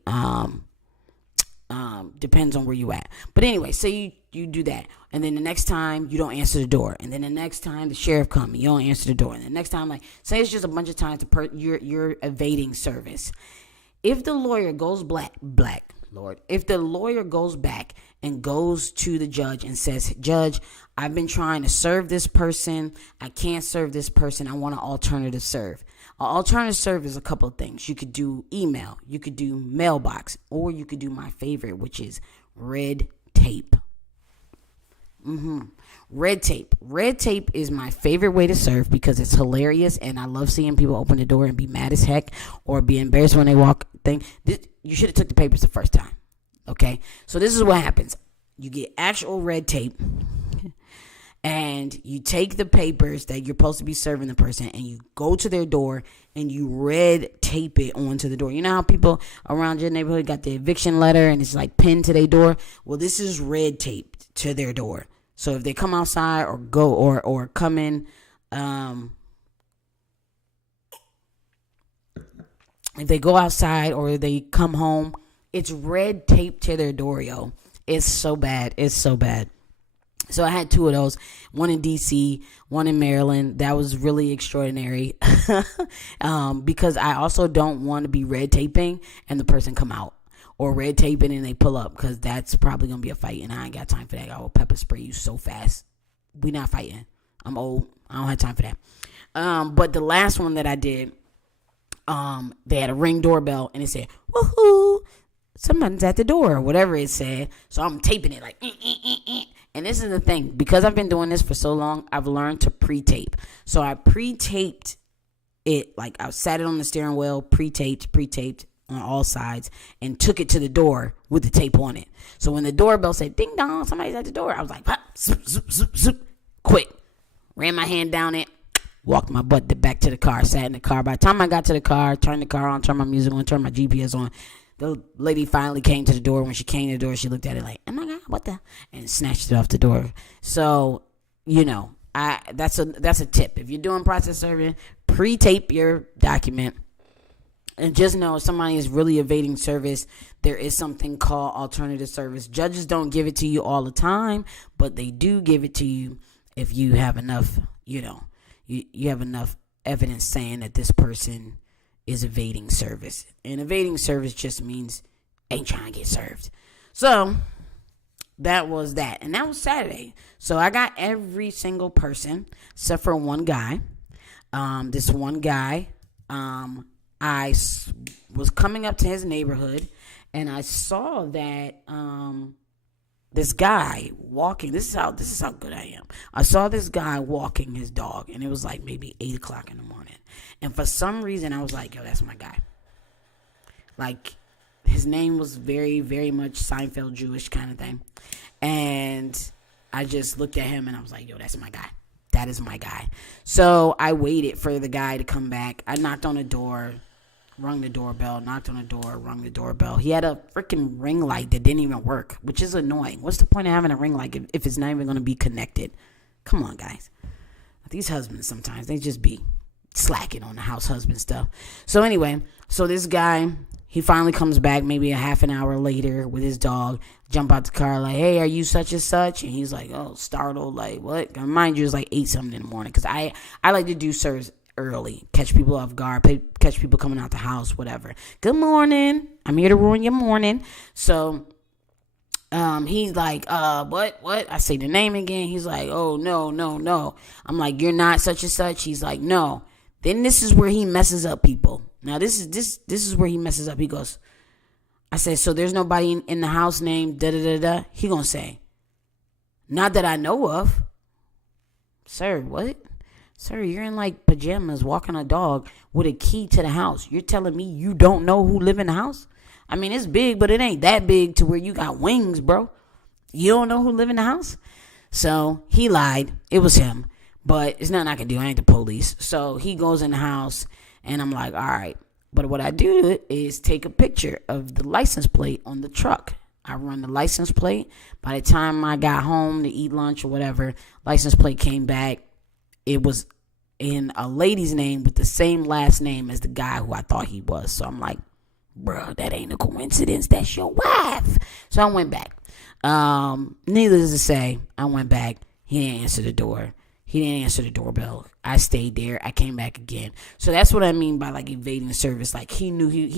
depends on where you at. But anyway, so you do that, and then the next time you don't answer the door, and then the next time the sheriff comes, you don't answer the door, and the next time, like, say it's just a bunch of times you're evading service. If the lawyer goes if the lawyer goes back and goes to the judge and says, Judge, I've been trying to serve this person. I can't serve this person. I want an alternative serve. An alternative serve is a couple of things. You could do email. You could do mailbox. Or you could do my favorite, which is red tape. Red tape. Red tape is my favorite way to serve because it's hilarious, and I love seeing people open the door and be mad as heck or be embarrassed when they walk. You should have took the papers the first time. Okay, so this is what happens. You get actual red tape, and you take the papers that you're supposed to be serving the person, and you go to their door and you red tape it onto the door. You know how people around your neighborhood got the eviction letter and it's like pinned to their door? Well, this is red taped to their door. So if they come outside or go or come in, if they go outside or they come home, it's red tape to their door, yo. It's so bad. It's so bad. So I had two of those, one in D.C., one in Maryland. That was really extraordinary because I also don't want to be red taping and the person come out, or red taping and they pull up, because that's probably going to be a fight, and I ain't got time for that. I will pepper spray you so fast. We not fighting. I'm old. I don't have time for that. But the last one that I did, they had a Ring doorbell, and it said, woohoo, someone's at the door, or whatever it said. So I'm taping it like, And this is the thing, because I've been doing this for so long, I've learned to pre-tape. So I pre-taped it, like I sat it on the steering wheel, pre-taped on all sides, and took it to the door with the tape on it. So when the doorbell said, ding dong, somebody's at the door, I was like, pop, zoop, zoop, zoop, zoop, quick. Ran my hand down it, walked my butt back to the car, sat in the car. By the time I got to the car, turned the car on, turned my music on, turned my GPS on, the lady finally came to the door. When she came to the door, she looked at it like, oh my God, what the? And snatched it off the door. So, you know, that's a tip. If you're doing process serving, pre-tape your document. And just know if somebody is really evading service, there is something called alternative service. Judges don't give it to you all the time, but they do give it to you if you have enough, you have enough evidence saying that this person is evading service. And evading service just means ain't trying to get served. So that was that. And that was Saturday. So I got every single person except for one guy. This one guy, I was coming up to his neighborhood, and I saw that this guy walking. This is how good I am. I saw this guy walking his dog, and it was like maybe 8:00 in the morning. And for some reason, I was like, yo, that's my guy. Like, his name was very, very much Seinfeld Jewish kind of thing. And I just looked at him, and I was like, yo, that's my guy. That is my guy. So I waited for the guy to come back. I knocked on the door, rung the doorbell, knocked on the door, rung the doorbell. He had a freaking ring light that didn't even work, which is annoying. What's the point of having a ring light if it's not even going to be connected? Come on, guys. These husbands sometimes, they just be slacking on the house husband stuff. So anyway, this guy, he finally comes back maybe a half an hour later with his dog, jump out the car like, hey, are you such and such? And he's like, oh, startled, like, what? Mind you, it's like 8 something in the morning, because I like to do service early, catch people off guard, catch people coming out the house, whatever. Good morning. I'm here to ruin your morning. So he's like, what? I say the name again. He's like, oh, no. I'm like, you're not such and such. He's like, no. Then this is where he messes up people. Now this is where he messes up. He goes, I said, so there's nobody in the house named da-da-da-da? He gonna say, not that I know of. Sir, what? Sir, you're in like pajamas walking a dog with a key to the house. You're telling me you don't know who live in the house? I mean, it's big, but it ain't that big to where you got wings, bro. You don't know who live in the house? So he lied. It was him. But it's nothing I can do. I ain't the police. So he goes in the house, and I'm like, all right. But what I do is take a picture of the license plate on the truck. I run the license plate. By the time I got home to eat lunch or whatever, license plate came back. It was in a lady's name with the same last name as the guy who I thought he was. So I'm like, bro, that ain't a coincidence. That's your wife. So I went back. Needless to say, I went back. He didn't answer the door. He didn't answer the doorbell. I stayed there. I came back again. So that's what I mean by like evading service. Like he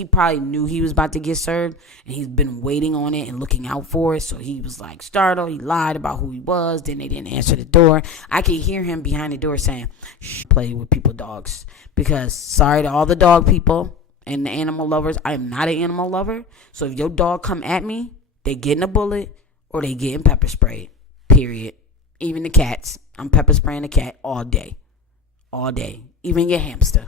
probably knew he was about to get served, and he's been waiting on it and looking out for it. So he was like startled. He lied about who he was. Then they didn't answer the door. I could hear him behind the door saying, shh, play with people dogs. Because sorry to all the dog people and the animal lovers, I am not an animal lover. So if your dog come at me, they getting a bullet or they getting pepper sprayed. Period. Even the cats. I'm pepper spraying the cat all day. All day. Even your hamster.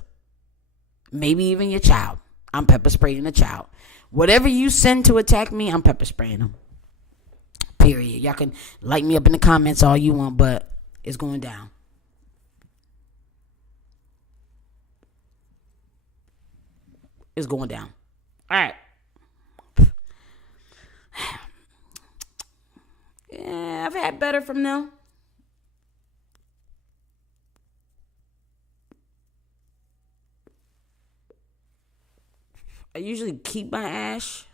Maybe even your child. I'm pepper spraying the child. Whatever you send to attack me, I'm pepper spraying them. Period. Y'all can light me up in the comments all you want, but it's going down. It's going down. All right. Yeah, I've had better from them. I usually keep my ash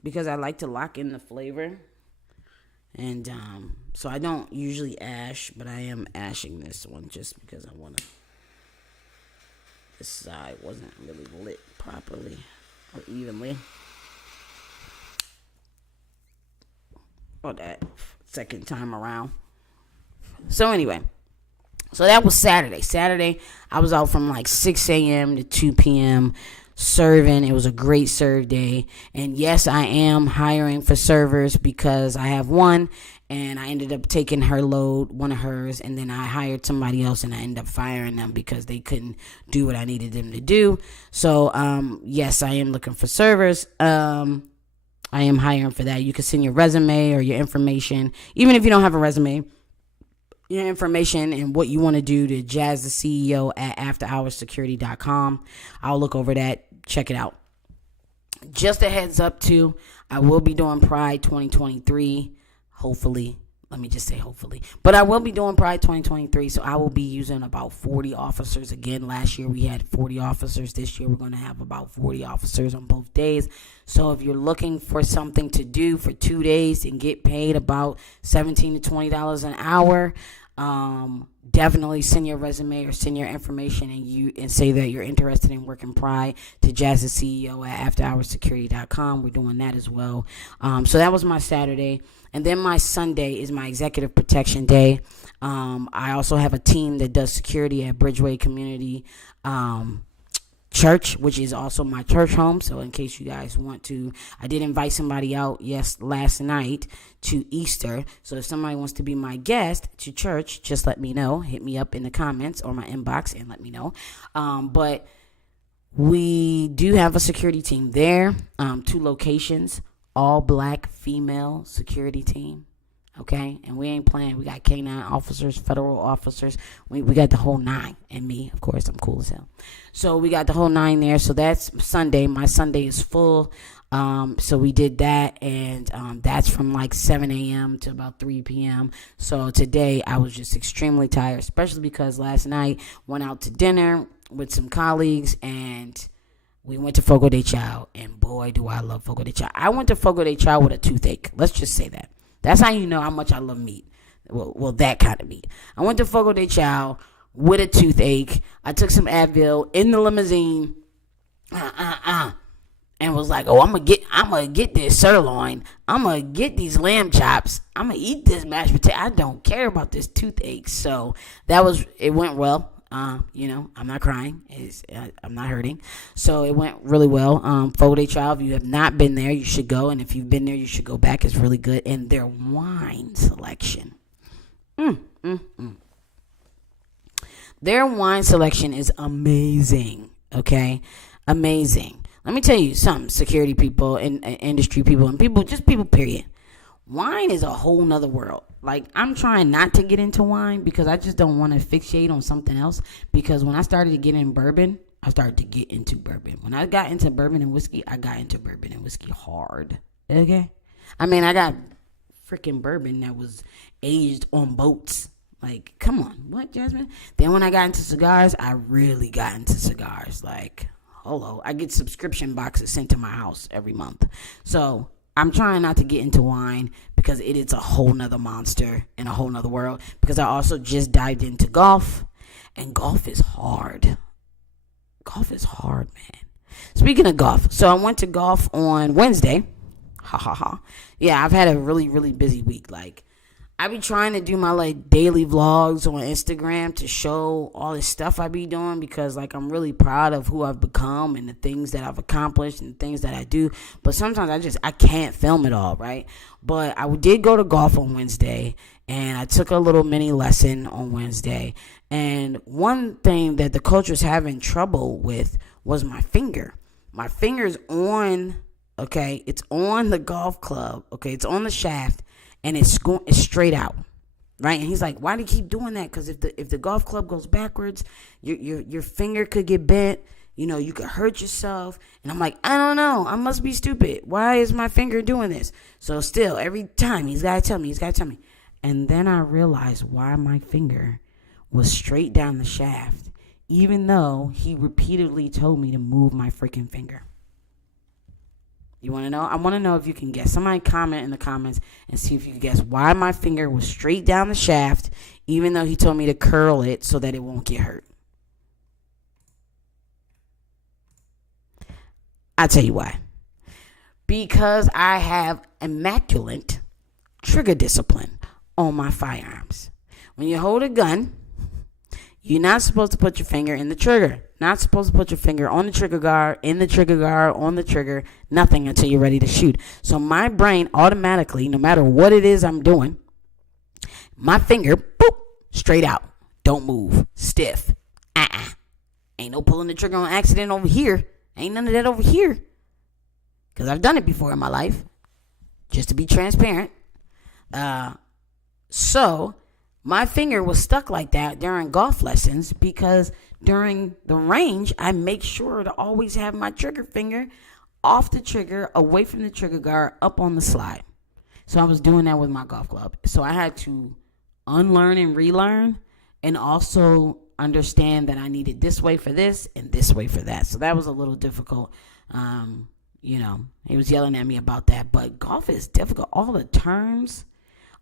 because I like to lock in the flavor. And so I don't usually ash, but I am ashing this one just because I want to. This side wasn't really lit properly or evenly. Or that second time around. So anyway, so that was Saturday. Saturday, I was out from like 6 a.m. to 2 p.m. serving. It was a great serve day. And yes, I am hiring for servers because I have one and I ended up taking her load, one of hers, and then I hired somebody else and I ended up firing them because they couldn't do what I needed them to do. So yes, I am looking for servers. I am hiring for that. You can send your resume or your information, even if you don't have a resume, your information and what you want to do to Jazz the CEO at afterhoursecurity.com. I'll look over that. Check it out. Just a heads up too, I will be doing Pride 2023. Hopefully. Let me just say hopefully. But I will be doing Pride 2023, so I will be using about 40 officers. Again, last year we had 40 officers. This year we're going to have about 40 officers on both days. So if you're looking for something to do for 2 days and get paid about $17 to $20 an hour, definitely send your resume or send your information and say that you're interested in working Pride to Jazz the CEO at afterhoursecurity.com. We're doing that as well. So that was my Saturday. And then my Sunday is my executive protection day. I also have a team that does security at Bridgeway Community Church, which is also my church home. So in case you guys want to, I did invite somebody out, last night to Easter. So if somebody wants to be my guest to church, just let me know. Hit me up in the comments or my inbox and let me know. But we do have a security team there, 2 locations. All black female security team. Okay, and we ain't playing. We got K9 officers, federal officers. We got the whole 9, and me, of course, I'm cool as hell. So we got the whole 9 there. So that's Sunday. My Sunday is full. So we did that, and that's from like 7 a.m. to about 3 p.m. So today I was just extremely tired, especially because last night went out to dinner with some colleagues, and we went to Fogo de Chao, and boy, do I love Fogo de Chao. I went to Fogo de Chao with a toothache. Let's just say that. That's how you know how much I love meat. Well, that kind of meat. I went to Fogo de Chao with a toothache. I took some Advil in the limousine, and was like, "Oh, I'm gonna get this sirloin. I'm gonna get these lamb chops. I'm gonna eat this mashed potato. I don't care about this toothache." So it went well. I'm not crying. I'm not hurting. So it went really well. Fogo de Chao, if you have not been there, you should go. And if you've been there, you should go back. It's really good. And their wine selection. Their wine selection is amazing. Okay? Amazing. Let me tell you something, security people and industry people and people, period. Wine is a whole nother world. Like, I'm trying not to get into wine because I just don't want to fixate on something else. Because when I started to get in bourbon, I started to get into bourbon. When I got into bourbon and whiskey, I got into bourbon and whiskey hard. Okay? I mean, I got freaking bourbon that was aged on boats. Like, come on. What, Jasmine? Then when I got into cigars, I really got into cigars. Like, hello. I get subscription boxes sent to my house every month. So I'm trying not to get into wine because it is a whole nother monster in a whole nother world. Because I also just dived into golf, and golf is hard. Golf is hard, man. Speaking of golf, so I went to golf on Wednesday. Ha ha ha. Yeah, I've had a really, really busy week. Like, I be trying to do my like daily vlogs on Instagram to show all this stuff I be doing, because like I'm really proud of who I've become and the things that I've accomplished and the things that I do. But sometimes I can't film it all, right? But I did go to golf on Wednesday, and I took a little mini lesson on Wednesday. And one thing that the coach was having trouble with was my finger. My finger's on, okay, it's on the golf club, okay, it's on the shaft, and it's straight out, right? And he's like, why do you keep doing that? Because if the golf club goes backwards, your finger could get bent. You could hurt yourself. And I'm like, I don't know. I must be stupid. Why is my finger doing this? So still, every time, he's got to tell me. And then I realized why my finger was straight down the shaft, even though he repeatedly told me to move my freaking finger. You want to know? I want to know if you can guess. Somebody comment in the comments and see if you can guess why my finger was straight down the shaft, even though he told me to curl it so that it won't get hurt. I'll tell you why. Because I have immaculate trigger discipline on my firearms. When you hold a gun, you're not supposed to put your finger in the trigger. Not supposed to put your finger on the trigger guard, in the trigger guard, on the trigger, nothing until you're ready to shoot. So my brain automatically, no matter what it is I'm doing, my finger, boop, straight out. Don't move. Stiff. Ain't no pulling the trigger on accident over here. Ain't none of that over here. Because I've done it before in my life. Just to be transparent. So my finger was stuck like that during golf lessons, because during the range, I make sure to always have my trigger finger off the trigger, away from the trigger guard, up on the slide. So I was doing that with my golf club. So I had to unlearn and relearn, and also understand that I needed this way for this and this way for that. So that was a little difficult. He was yelling at me about that. But golf is difficult. All the terms,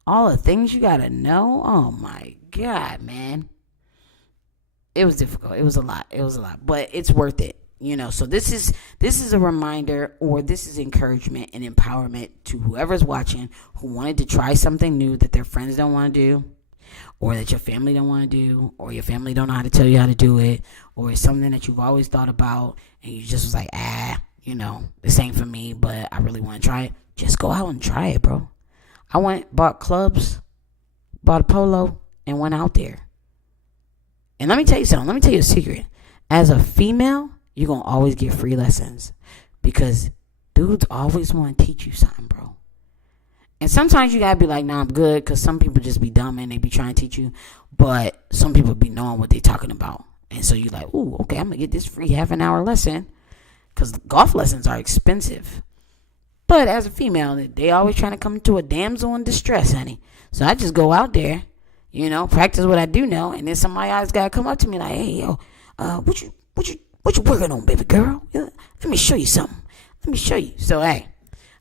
all the things you got to know. Oh, my God, man. It was difficult. It was a lot. But it's worth it. So this is a reminder, or this is encouragement and empowerment to whoever's watching who wanted to try something new that their friends don't want to do, or that your family don't want to do, or your family don't know how to tell you how to do it, or it's something that you've always thought about and you just was like, this ain't for me, but I really want to try it. Just go out and try it, bro. I bought clubs, bought a polo, and went out there. And let me tell you something. Let me tell you a secret. As a female, you're going to always get free lessons, because dudes always want to teach you something, bro. And sometimes you got to be like, nah, I'm good, because some people just be dumb and they be trying to teach you. But some people be knowing what they talking about. And so you're like, ooh, okay, I'm going to get this free half-an-hour lesson, because golf lessons are expensive. But as a female, they always trying to come to a damsel in distress, honey. So I just go out there, practice what I do know, and then somebody else got to come up to me like, hey, yo, what you working on, baby girl? Let me show you something. Let me show you. So, hey,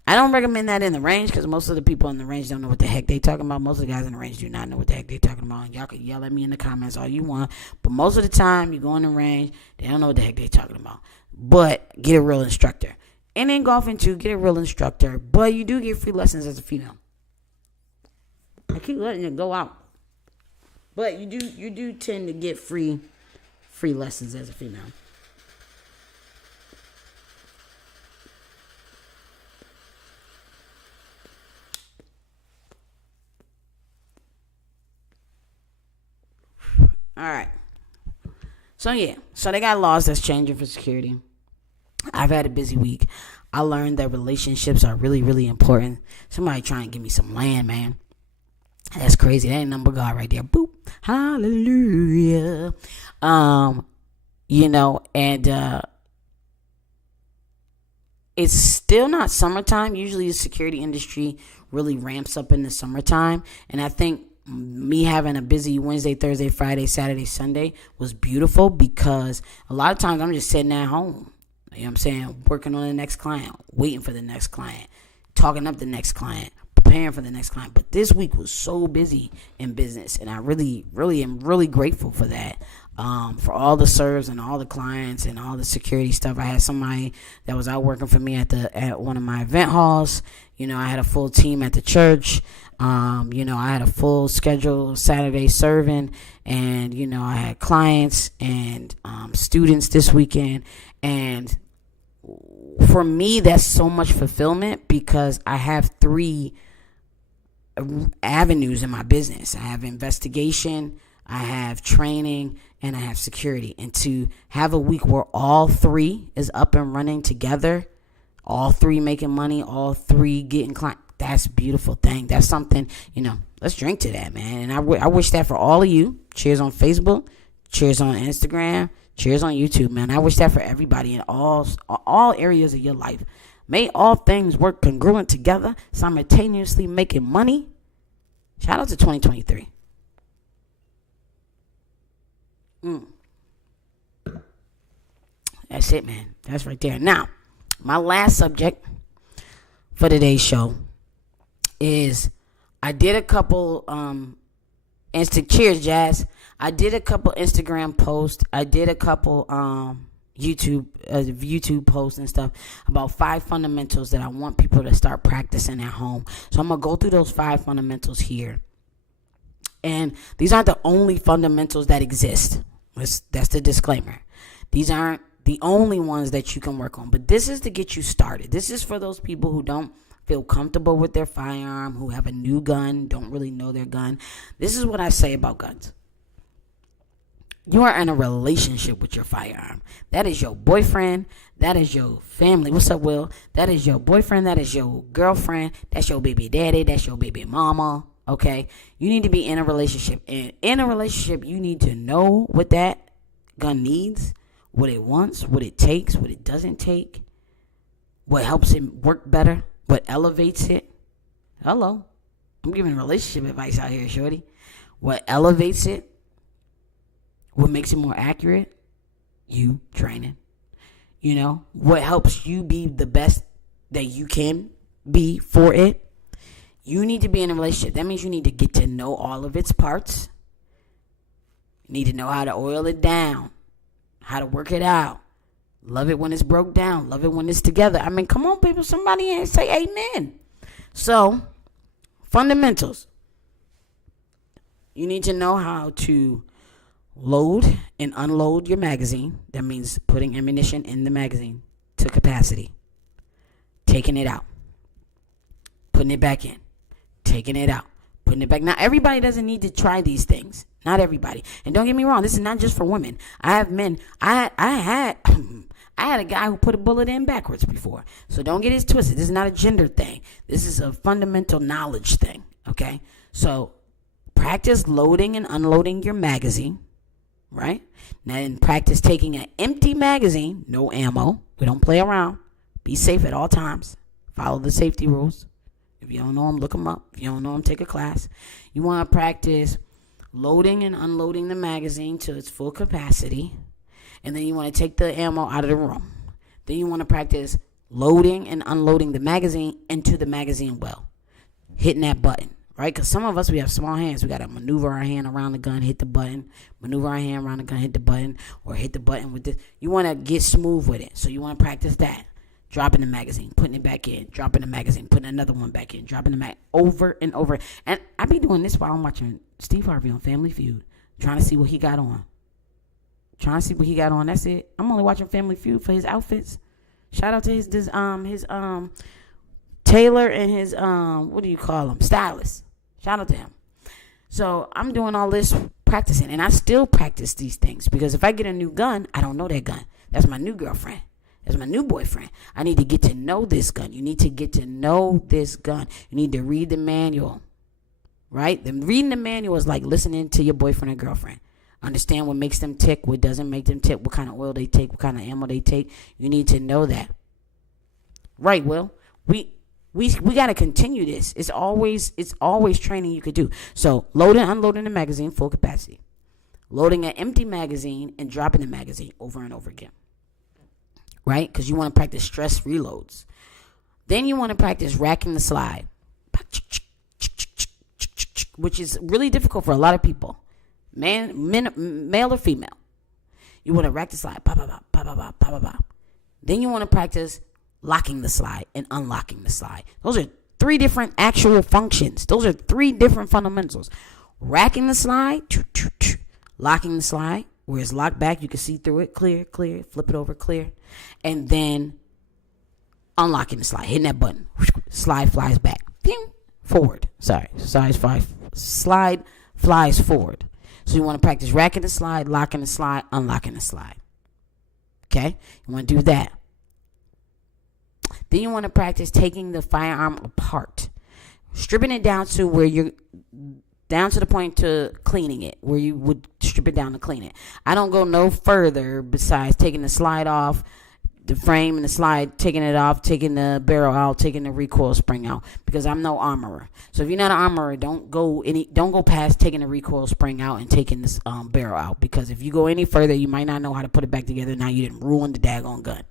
I don't recommend that in the range, because most of the people in the range don't know what the heck they talking about. Most of the guys in the range do not know what the heck they talking about. And y'all can yell at me in the comments all you want. But most of the time, you go in the range, they don't know what the heck they talking about. But get a real instructor. And in golfing, too, get a real instructor. But you do get free lessons as a female. I keep letting it go out. But you do tend to get free lessons as a female. All right. So they got laws that's changing for security. I've had a busy week. I learned that relationships are really, really important. Somebody trying to give me some land, man. That's crazy. That ain't nothing but God right there. Boop. Hallelujah. It's still not summertime. Usually the security industry really ramps up in the summertime. And I think me having a busy Wednesday, Thursday, Friday, Saturday, Sunday was beautiful, because a lot of times I'm just sitting at home. You know what I'm saying? Working on the next client, waiting for the next client, talking up the next client, preparing for the next client. But this week was so busy in business, and I really, really am really grateful for that. for all the serves and all the clients and all the security stuff. I had somebody that was out working for me at one of my event halls. I had a full team at the church. I had a full schedule Saturday serving, and I had clients and students this weekend. And for me, that's so much fulfillment because I have 3 avenues in my business. I have investigation, I have training, and I have security. And to have a week where all 3 is up and running together, all 3 making money, all 3 getting clients, that's a beautiful thing. That's something, let's drink to that, man. And I wish that for all of you. Cheers on Facebook, cheers on Instagram, cheers on YouTube, man. I wish that for everybody in all areas of your life. May all things work congruent together, simultaneously making money. Shout out to 2023. That's it, man. That's right there. Now, my last subject for today's show is I did a couple cheers, Jazz. I did a couple Instagram posts. I did a couple YouTube posts and stuff about 5 fundamentals that I want people to start practicing at home. So I'm gonna go through those 5 fundamentals here. And these aren't the only fundamentals that exist. That's the disclaimer. These aren't the only ones that you can work on, but this is to get you started. This is for those people who don't feel comfortable with their firearm, who have a new gun, don't really know their gun. This is what I say about guns. You are in a relationship with your firearm. That is your boyfriend. That is your family. What's up, Will? That is your boyfriend. That is your girlfriend. That's your baby daddy. That's your baby mama. Okay? You need to be in a relationship. And in a relationship, you need to know what that gun needs, what it wants, what it takes, what it doesn't take, what helps it work better, what elevates it. Hello. I'm giving relationship advice out here, shorty. What elevates it, what makes it more accurate, you training. What helps you be the best that you can be for it. You need to be in a relationship. That means you need to get to know all of its parts. You need to know how to oil it down, how to work it out. Love it when it's broke down. Love it when it's together. I mean, come on, people. Somebody say amen. So, fundamentals. You need to know how to load and unload your magazine. That means putting ammunition in the magazine to capacity. Taking it out. Putting it back in. Taking it out. Putting it back. Now, everybody doesn't need to try these things. Not everybody. And don't get me wrong. This is not just for women. I have men. I had a guy who put a bullet in backwards before. So don't get it twisted. This is not a gender thing. This is a fundamental knowledge thing. Okay? So practice loading and unloading your magazine. Right? Now, then practice taking an empty magazine, no ammo. We don't play around. Be safe at all times. Follow the safety rules. If you don't know them, look them up. If you don't know them, take a class. You want to practice loading and unloading the magazine to its full capacity. And then you want to take the ammo out of the room. Then you want to practice loading and unloading the magazine into the magazine well. Hitting that button. Right? Because some of us, we have small hands. We got to maneuver our hand around the gun, hit the button. Maneuver our hand around the gun, hit the button. Or hit the button with this. You want to get smooth with it. So you want to practice that. Dropping the magazine, putting it back in. Dropping the magazine, putting another one back in. Dropping the mag over and over. And I be doing this while I'm watching Steve Harvey on Family Feud. Trying to see what he got on. That's it. I'm only watching Family Feud for his outfits. Shout out to his tailor and his what do you call him? Stylist. Shout out to him. So I'm doing all this practicing, and I still practice these things because if I get a new gun, I don't know that gun. That's my new girlfriend. That's my new boyfriend. I need to get to know this gun. You need to get to know this gun. You need to read the manual. Right? Reading the manual is like listening to your boyfriend or girlfriend. Understand what makes them tick, what doesn't make them tick, what kind of oil they take, what kind of ammo they take. You need to know that. Right, Will? We got to continue this. It's always training you could do. So loading, unloading the magazine, full capacity. Loading an empty magazine and dropping the magazine over and over again. Right? Because you want to practice stress reloads. Then you want to practice racking the slide. Which is really difficult for a lot of people. Male or female. You want to rack the slide. Ba, ba, ba, ba, ba, ba, ba, ba, ba. Then you want to practice locking the slide and unlocking the slide. Those are 3 different actual functions. Those are 3 different fundamentals. Racking the slide, locking the slide, where it's locked back, you can see through it, clear, flip it over, clear. And then unlocking the slide, hitting that button, slide flies back, forward. Slide flies forward. So you want to practice racking the slide, locking the slide, unlocking the slide. Okay? You want to do that. Then you want to practice taking the firearm apart, stripping it down to where you're down to the point to cleaning it, where you would strip it down to clean it. I don't go no further besides taking the slide off, the frame and the slide, taking it off, taking the barrel out, taking the recoil spring out, because I'm no armorer. So if you're not an armorer, don't go past taking the recoil spring out and taking this barrel out, because if you go any further, you might not know how to put it back together. Now you didn't ruin the daggone gun.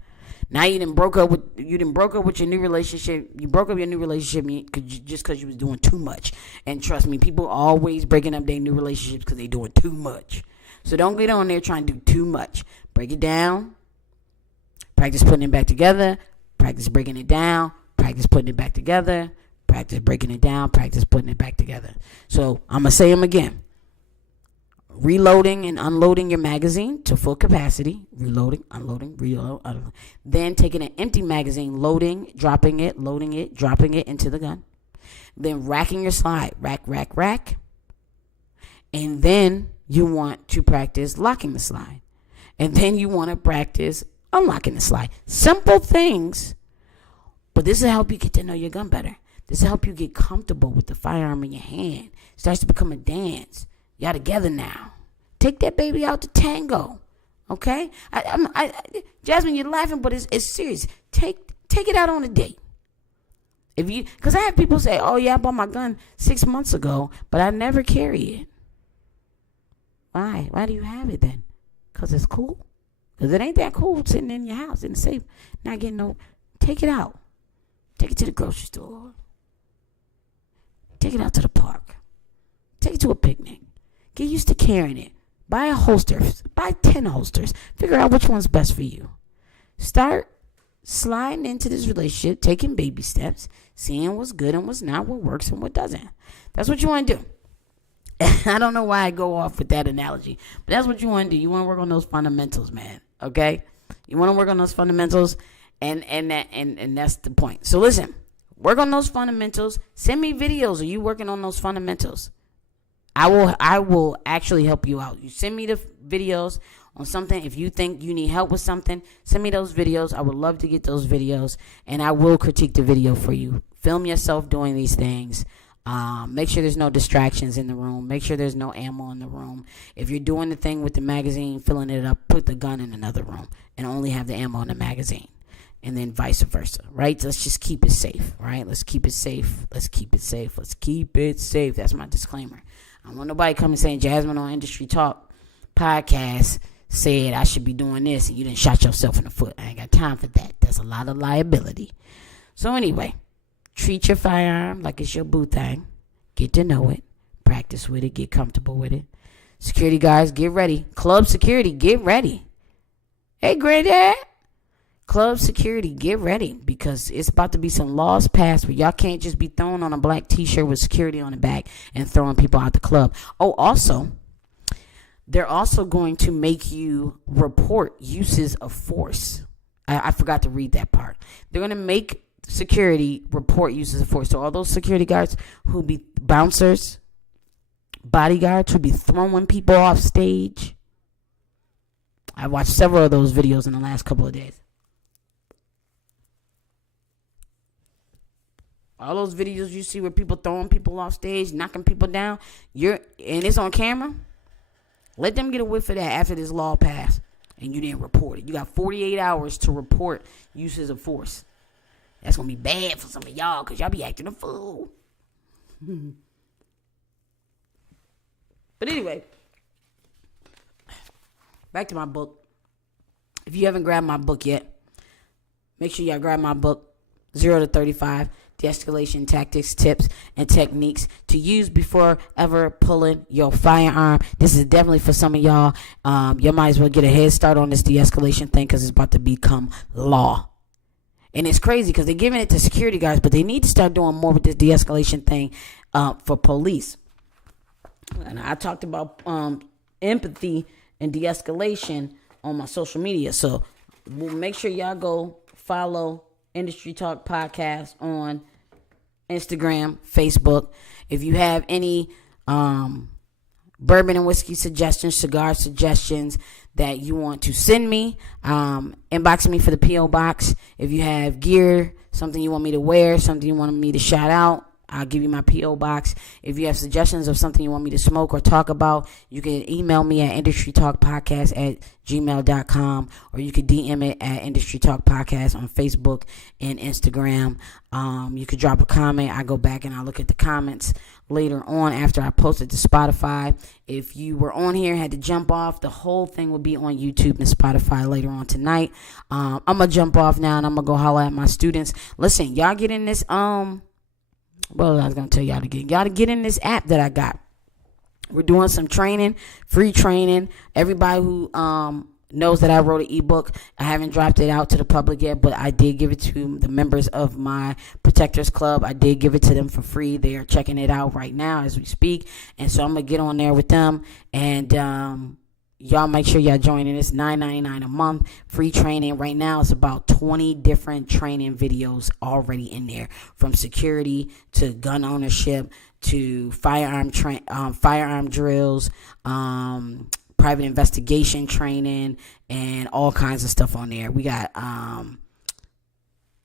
Now you didn't broke up with your new relationship. You broke up your new relationship just because you was doing too much. And trust me, people are always breaking up their new relationships because they doing too much. So don't get on there trying to do too much. Break it down. Practice putting it back together. Practice breaking it down. Practice putting it back together. Practice breaking it down. Practice putting it back together. So I'm going to say them again. Reloading and unloading your magazine to full capacity. Reloading, unloading, reload, unload. Then taking an empty magazine, loading, dropping it, loading it, dropping it into the gun. Then racking your slide. Rack. And then you want to practice locking the slide. And then you want to practice unlocking the slide. Simple things, but this will help you get to know your gun better. This will help you get comfortable with the firearm in your hand. It starts to become a dance. Y'all together now. Take that baby out to tango. Okay? Jasmine, you're laughing, but it's serious. Take it out on a date. Because I have people say, oh yeah, I bought my gun 6 months ago, but I never carry it. Why? Why do you have it then? Because it's cool? Because it ain't that cool sitting in your house in the safe, not getting no. Take it out. Take it to the grocery store. Take it out to the park. Take it to a picnic. Get used to carrying it. Buy a holster. Buy 10 holsters. Figure out which one's best for you. Start sliding into this relationship, taking baby steps, seeing what's good and what's not, what works and what doesn't. That's what you want to do. I don't know why I go off with that analogy, but that's what you want to do. You want to work on those fundamentals, man. Okay? You want to work on those fundamentals, and that's the point. So listen, work on those fundamentals. Send me videos of you working on those fundamentals. I will actually help you out. You send me the videos on something. If you think you need help with something, send me those videos. I would love to get those videos, and I will critique the video for you. Film yourself doing these things. Make sure there's no distractions in the room. Make sure there's no ammo in the room. If you're doing the thing with the magazine, filling it up, put the gun in another room and only have the ammo in the magazine. And then vice versa, right? Let's just keep it safe, right? Let's keep it safe. Let's keep it safe. Let's keep it safe. That's my disclaimer. I don't want nobody coming saying Jasmine on Industry Talk podcast said I should be doing this and you didn't shot yourself in the foot. I ain't got time for that. That's a lot of liability. So anyway, treat your firearm like it's your boo thing. Get to know it. Practice with it. Get comfortable with it. Security guards, get ready. Club security, get ready. Hey, Granddad. Club security, get ready, because it's about to be some laws passed where y'all can't just be throwing on a black t-shirt with security on the back and throwing people out the club. Oh, also, they're also going to make you report uses of force. I forgot to read that part. They're going to make security report uses of force. So all those security guards who be bouncers, bodyguards who be throwing people off stage. I watched several of those videos in the last couple of days. All those videos you see where people throwing people off stage, knocking people down, and it's on camera. Let them get a whiff of that after this law passed and you didn't report it. You got 48 hours to report uses of force. That's going to be bad for some of y'all because y'all be acting a fool. But anyway, back to my book. If you haven't grabbed my book yet, make sure y'all grab my book, 0 to 35. de-escalation tactics, tips, and techniques to use before ever pulling your firearm. This is definitely for some of y'all. You might as well get a head start on this de-escalation thing because it's about to become law. And it's crazy because they're giving it to security guards, but they need to start doing more with this de-escalation thing for police. And I talked about empathy and de-escalation on my social media. So we'll make sure y'all go follow Industry Talk Podcast on Instagram, Facebook. If you have any bourbon and whiskey suggestions, cigar suggestions that you want to send me, inbox me for the P.O. Box. If you have gear, something you want me to wear, something you want me to shout out, I'll give you my P.O. Box. If you have suggestions of something you want me to smoke or talk about, you can email me at industrytalkpodcast@gmail.com, or you can DM it at Industry Talk Podcast on Facebook and Instagram. You could drop a comment. I go back and I look at the comments later on after I post it to Spotify. If you were on here and had to jump off, the whole thing will be on YouTube and Spotify later on tonight. I'm going to jump off now and I'm going to go holler at my students. Listen, y'all get in this, well, I was going to tell y'all to get in this app that I got. We're doing some training, free training. Everybody who knows that I wrote an ebook, I haven't dropped it out to the public yet, but I did give it to the members of my Protectors Club. I did give it to them for free. They are checking it out right now as we speak. And so I'm going to get on there with them. And y'all make sure y'all join in. It's $9.99 a month. Free training. Right now it's about 20 different training videos already in there. From security to gun ownership to firearm drills, private investigation training, and all kinds of stuff on there. We got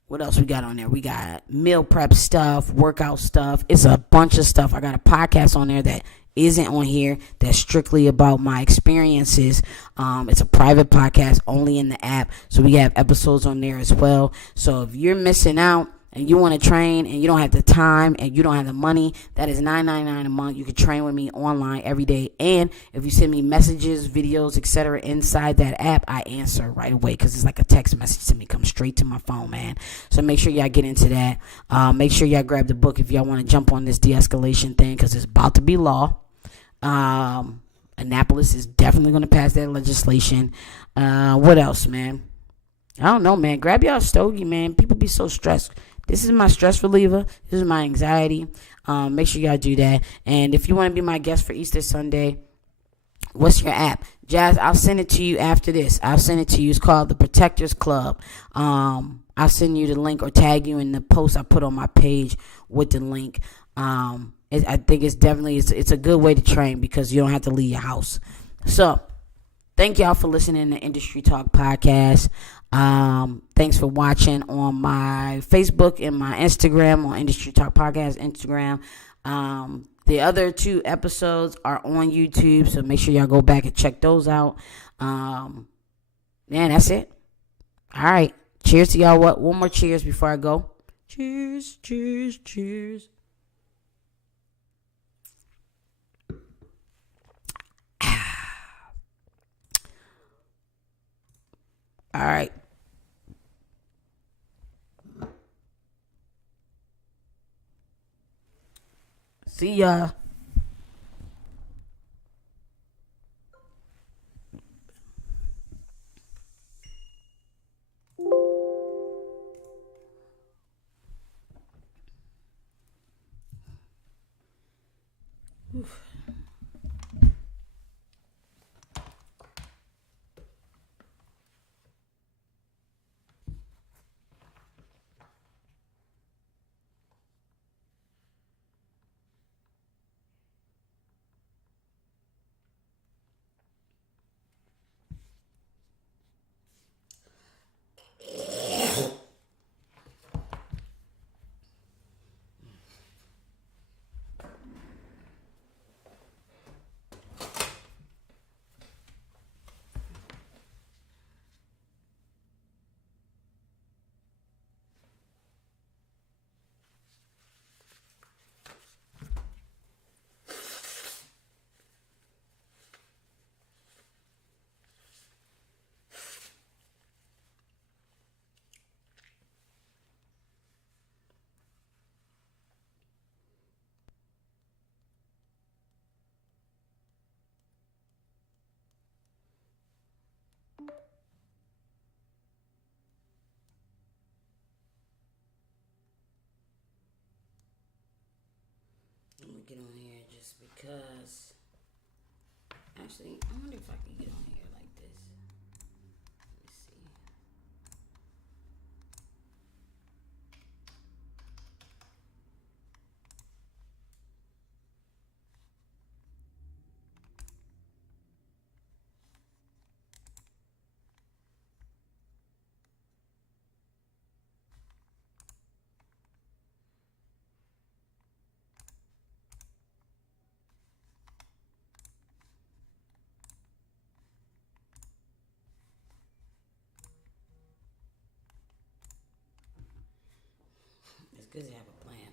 what else we got on there? We got meal prep stuff, workout stuff. It's a bunch of stuff. I got a podcast on there that isn't on here that's strictly about my experiences. It's a private podcast only in the app, so we have episodes on there as well. So if you're missing out and you want to train and you don't have the time and you don't have the money, that is $9.99 a month. You can train with me online every day. And if you send me messages, videos, etc. inside that app, I answer right away because it's like a text message to me. Comes straight to my phone, man. So make sure y'all get into that. Make sure y'all grab the book if y'all want to jump on this de-escalation thing because it's about to be law. Annapolis is definitely going to pass that legislation. What else, man? I don't know, man. Grab y'all stogie, man. People be so stressed. This is my stress reliever. This is my anxiety. Make sure y'all do that. And if you want to be my guest for Easter Sunday, what's your app? Jazz, I'll send it to you after this. I'll send it to you. It's called the Protectors Club. I'll send you the link or tag you in the post I put on my page with the link. I think it's definitely, it's a good way to train because you don't have to leave your house. So, thank y'all for listening to Industry Talk Podcast. Thanks for watching on my Facebook and my Instagram on Industry Talk Podcast Instagram. The other 2 episodes are on YouTube, so make sure y'all go back and check those out. That's it. All right. Cheers to y'all. One more cheers before I go. Cheers, cheers, cheers. All right. See ya. Oof. get on here just because. Actually, I wonder if I can get on here like this. Let me see. It's good to have a plan.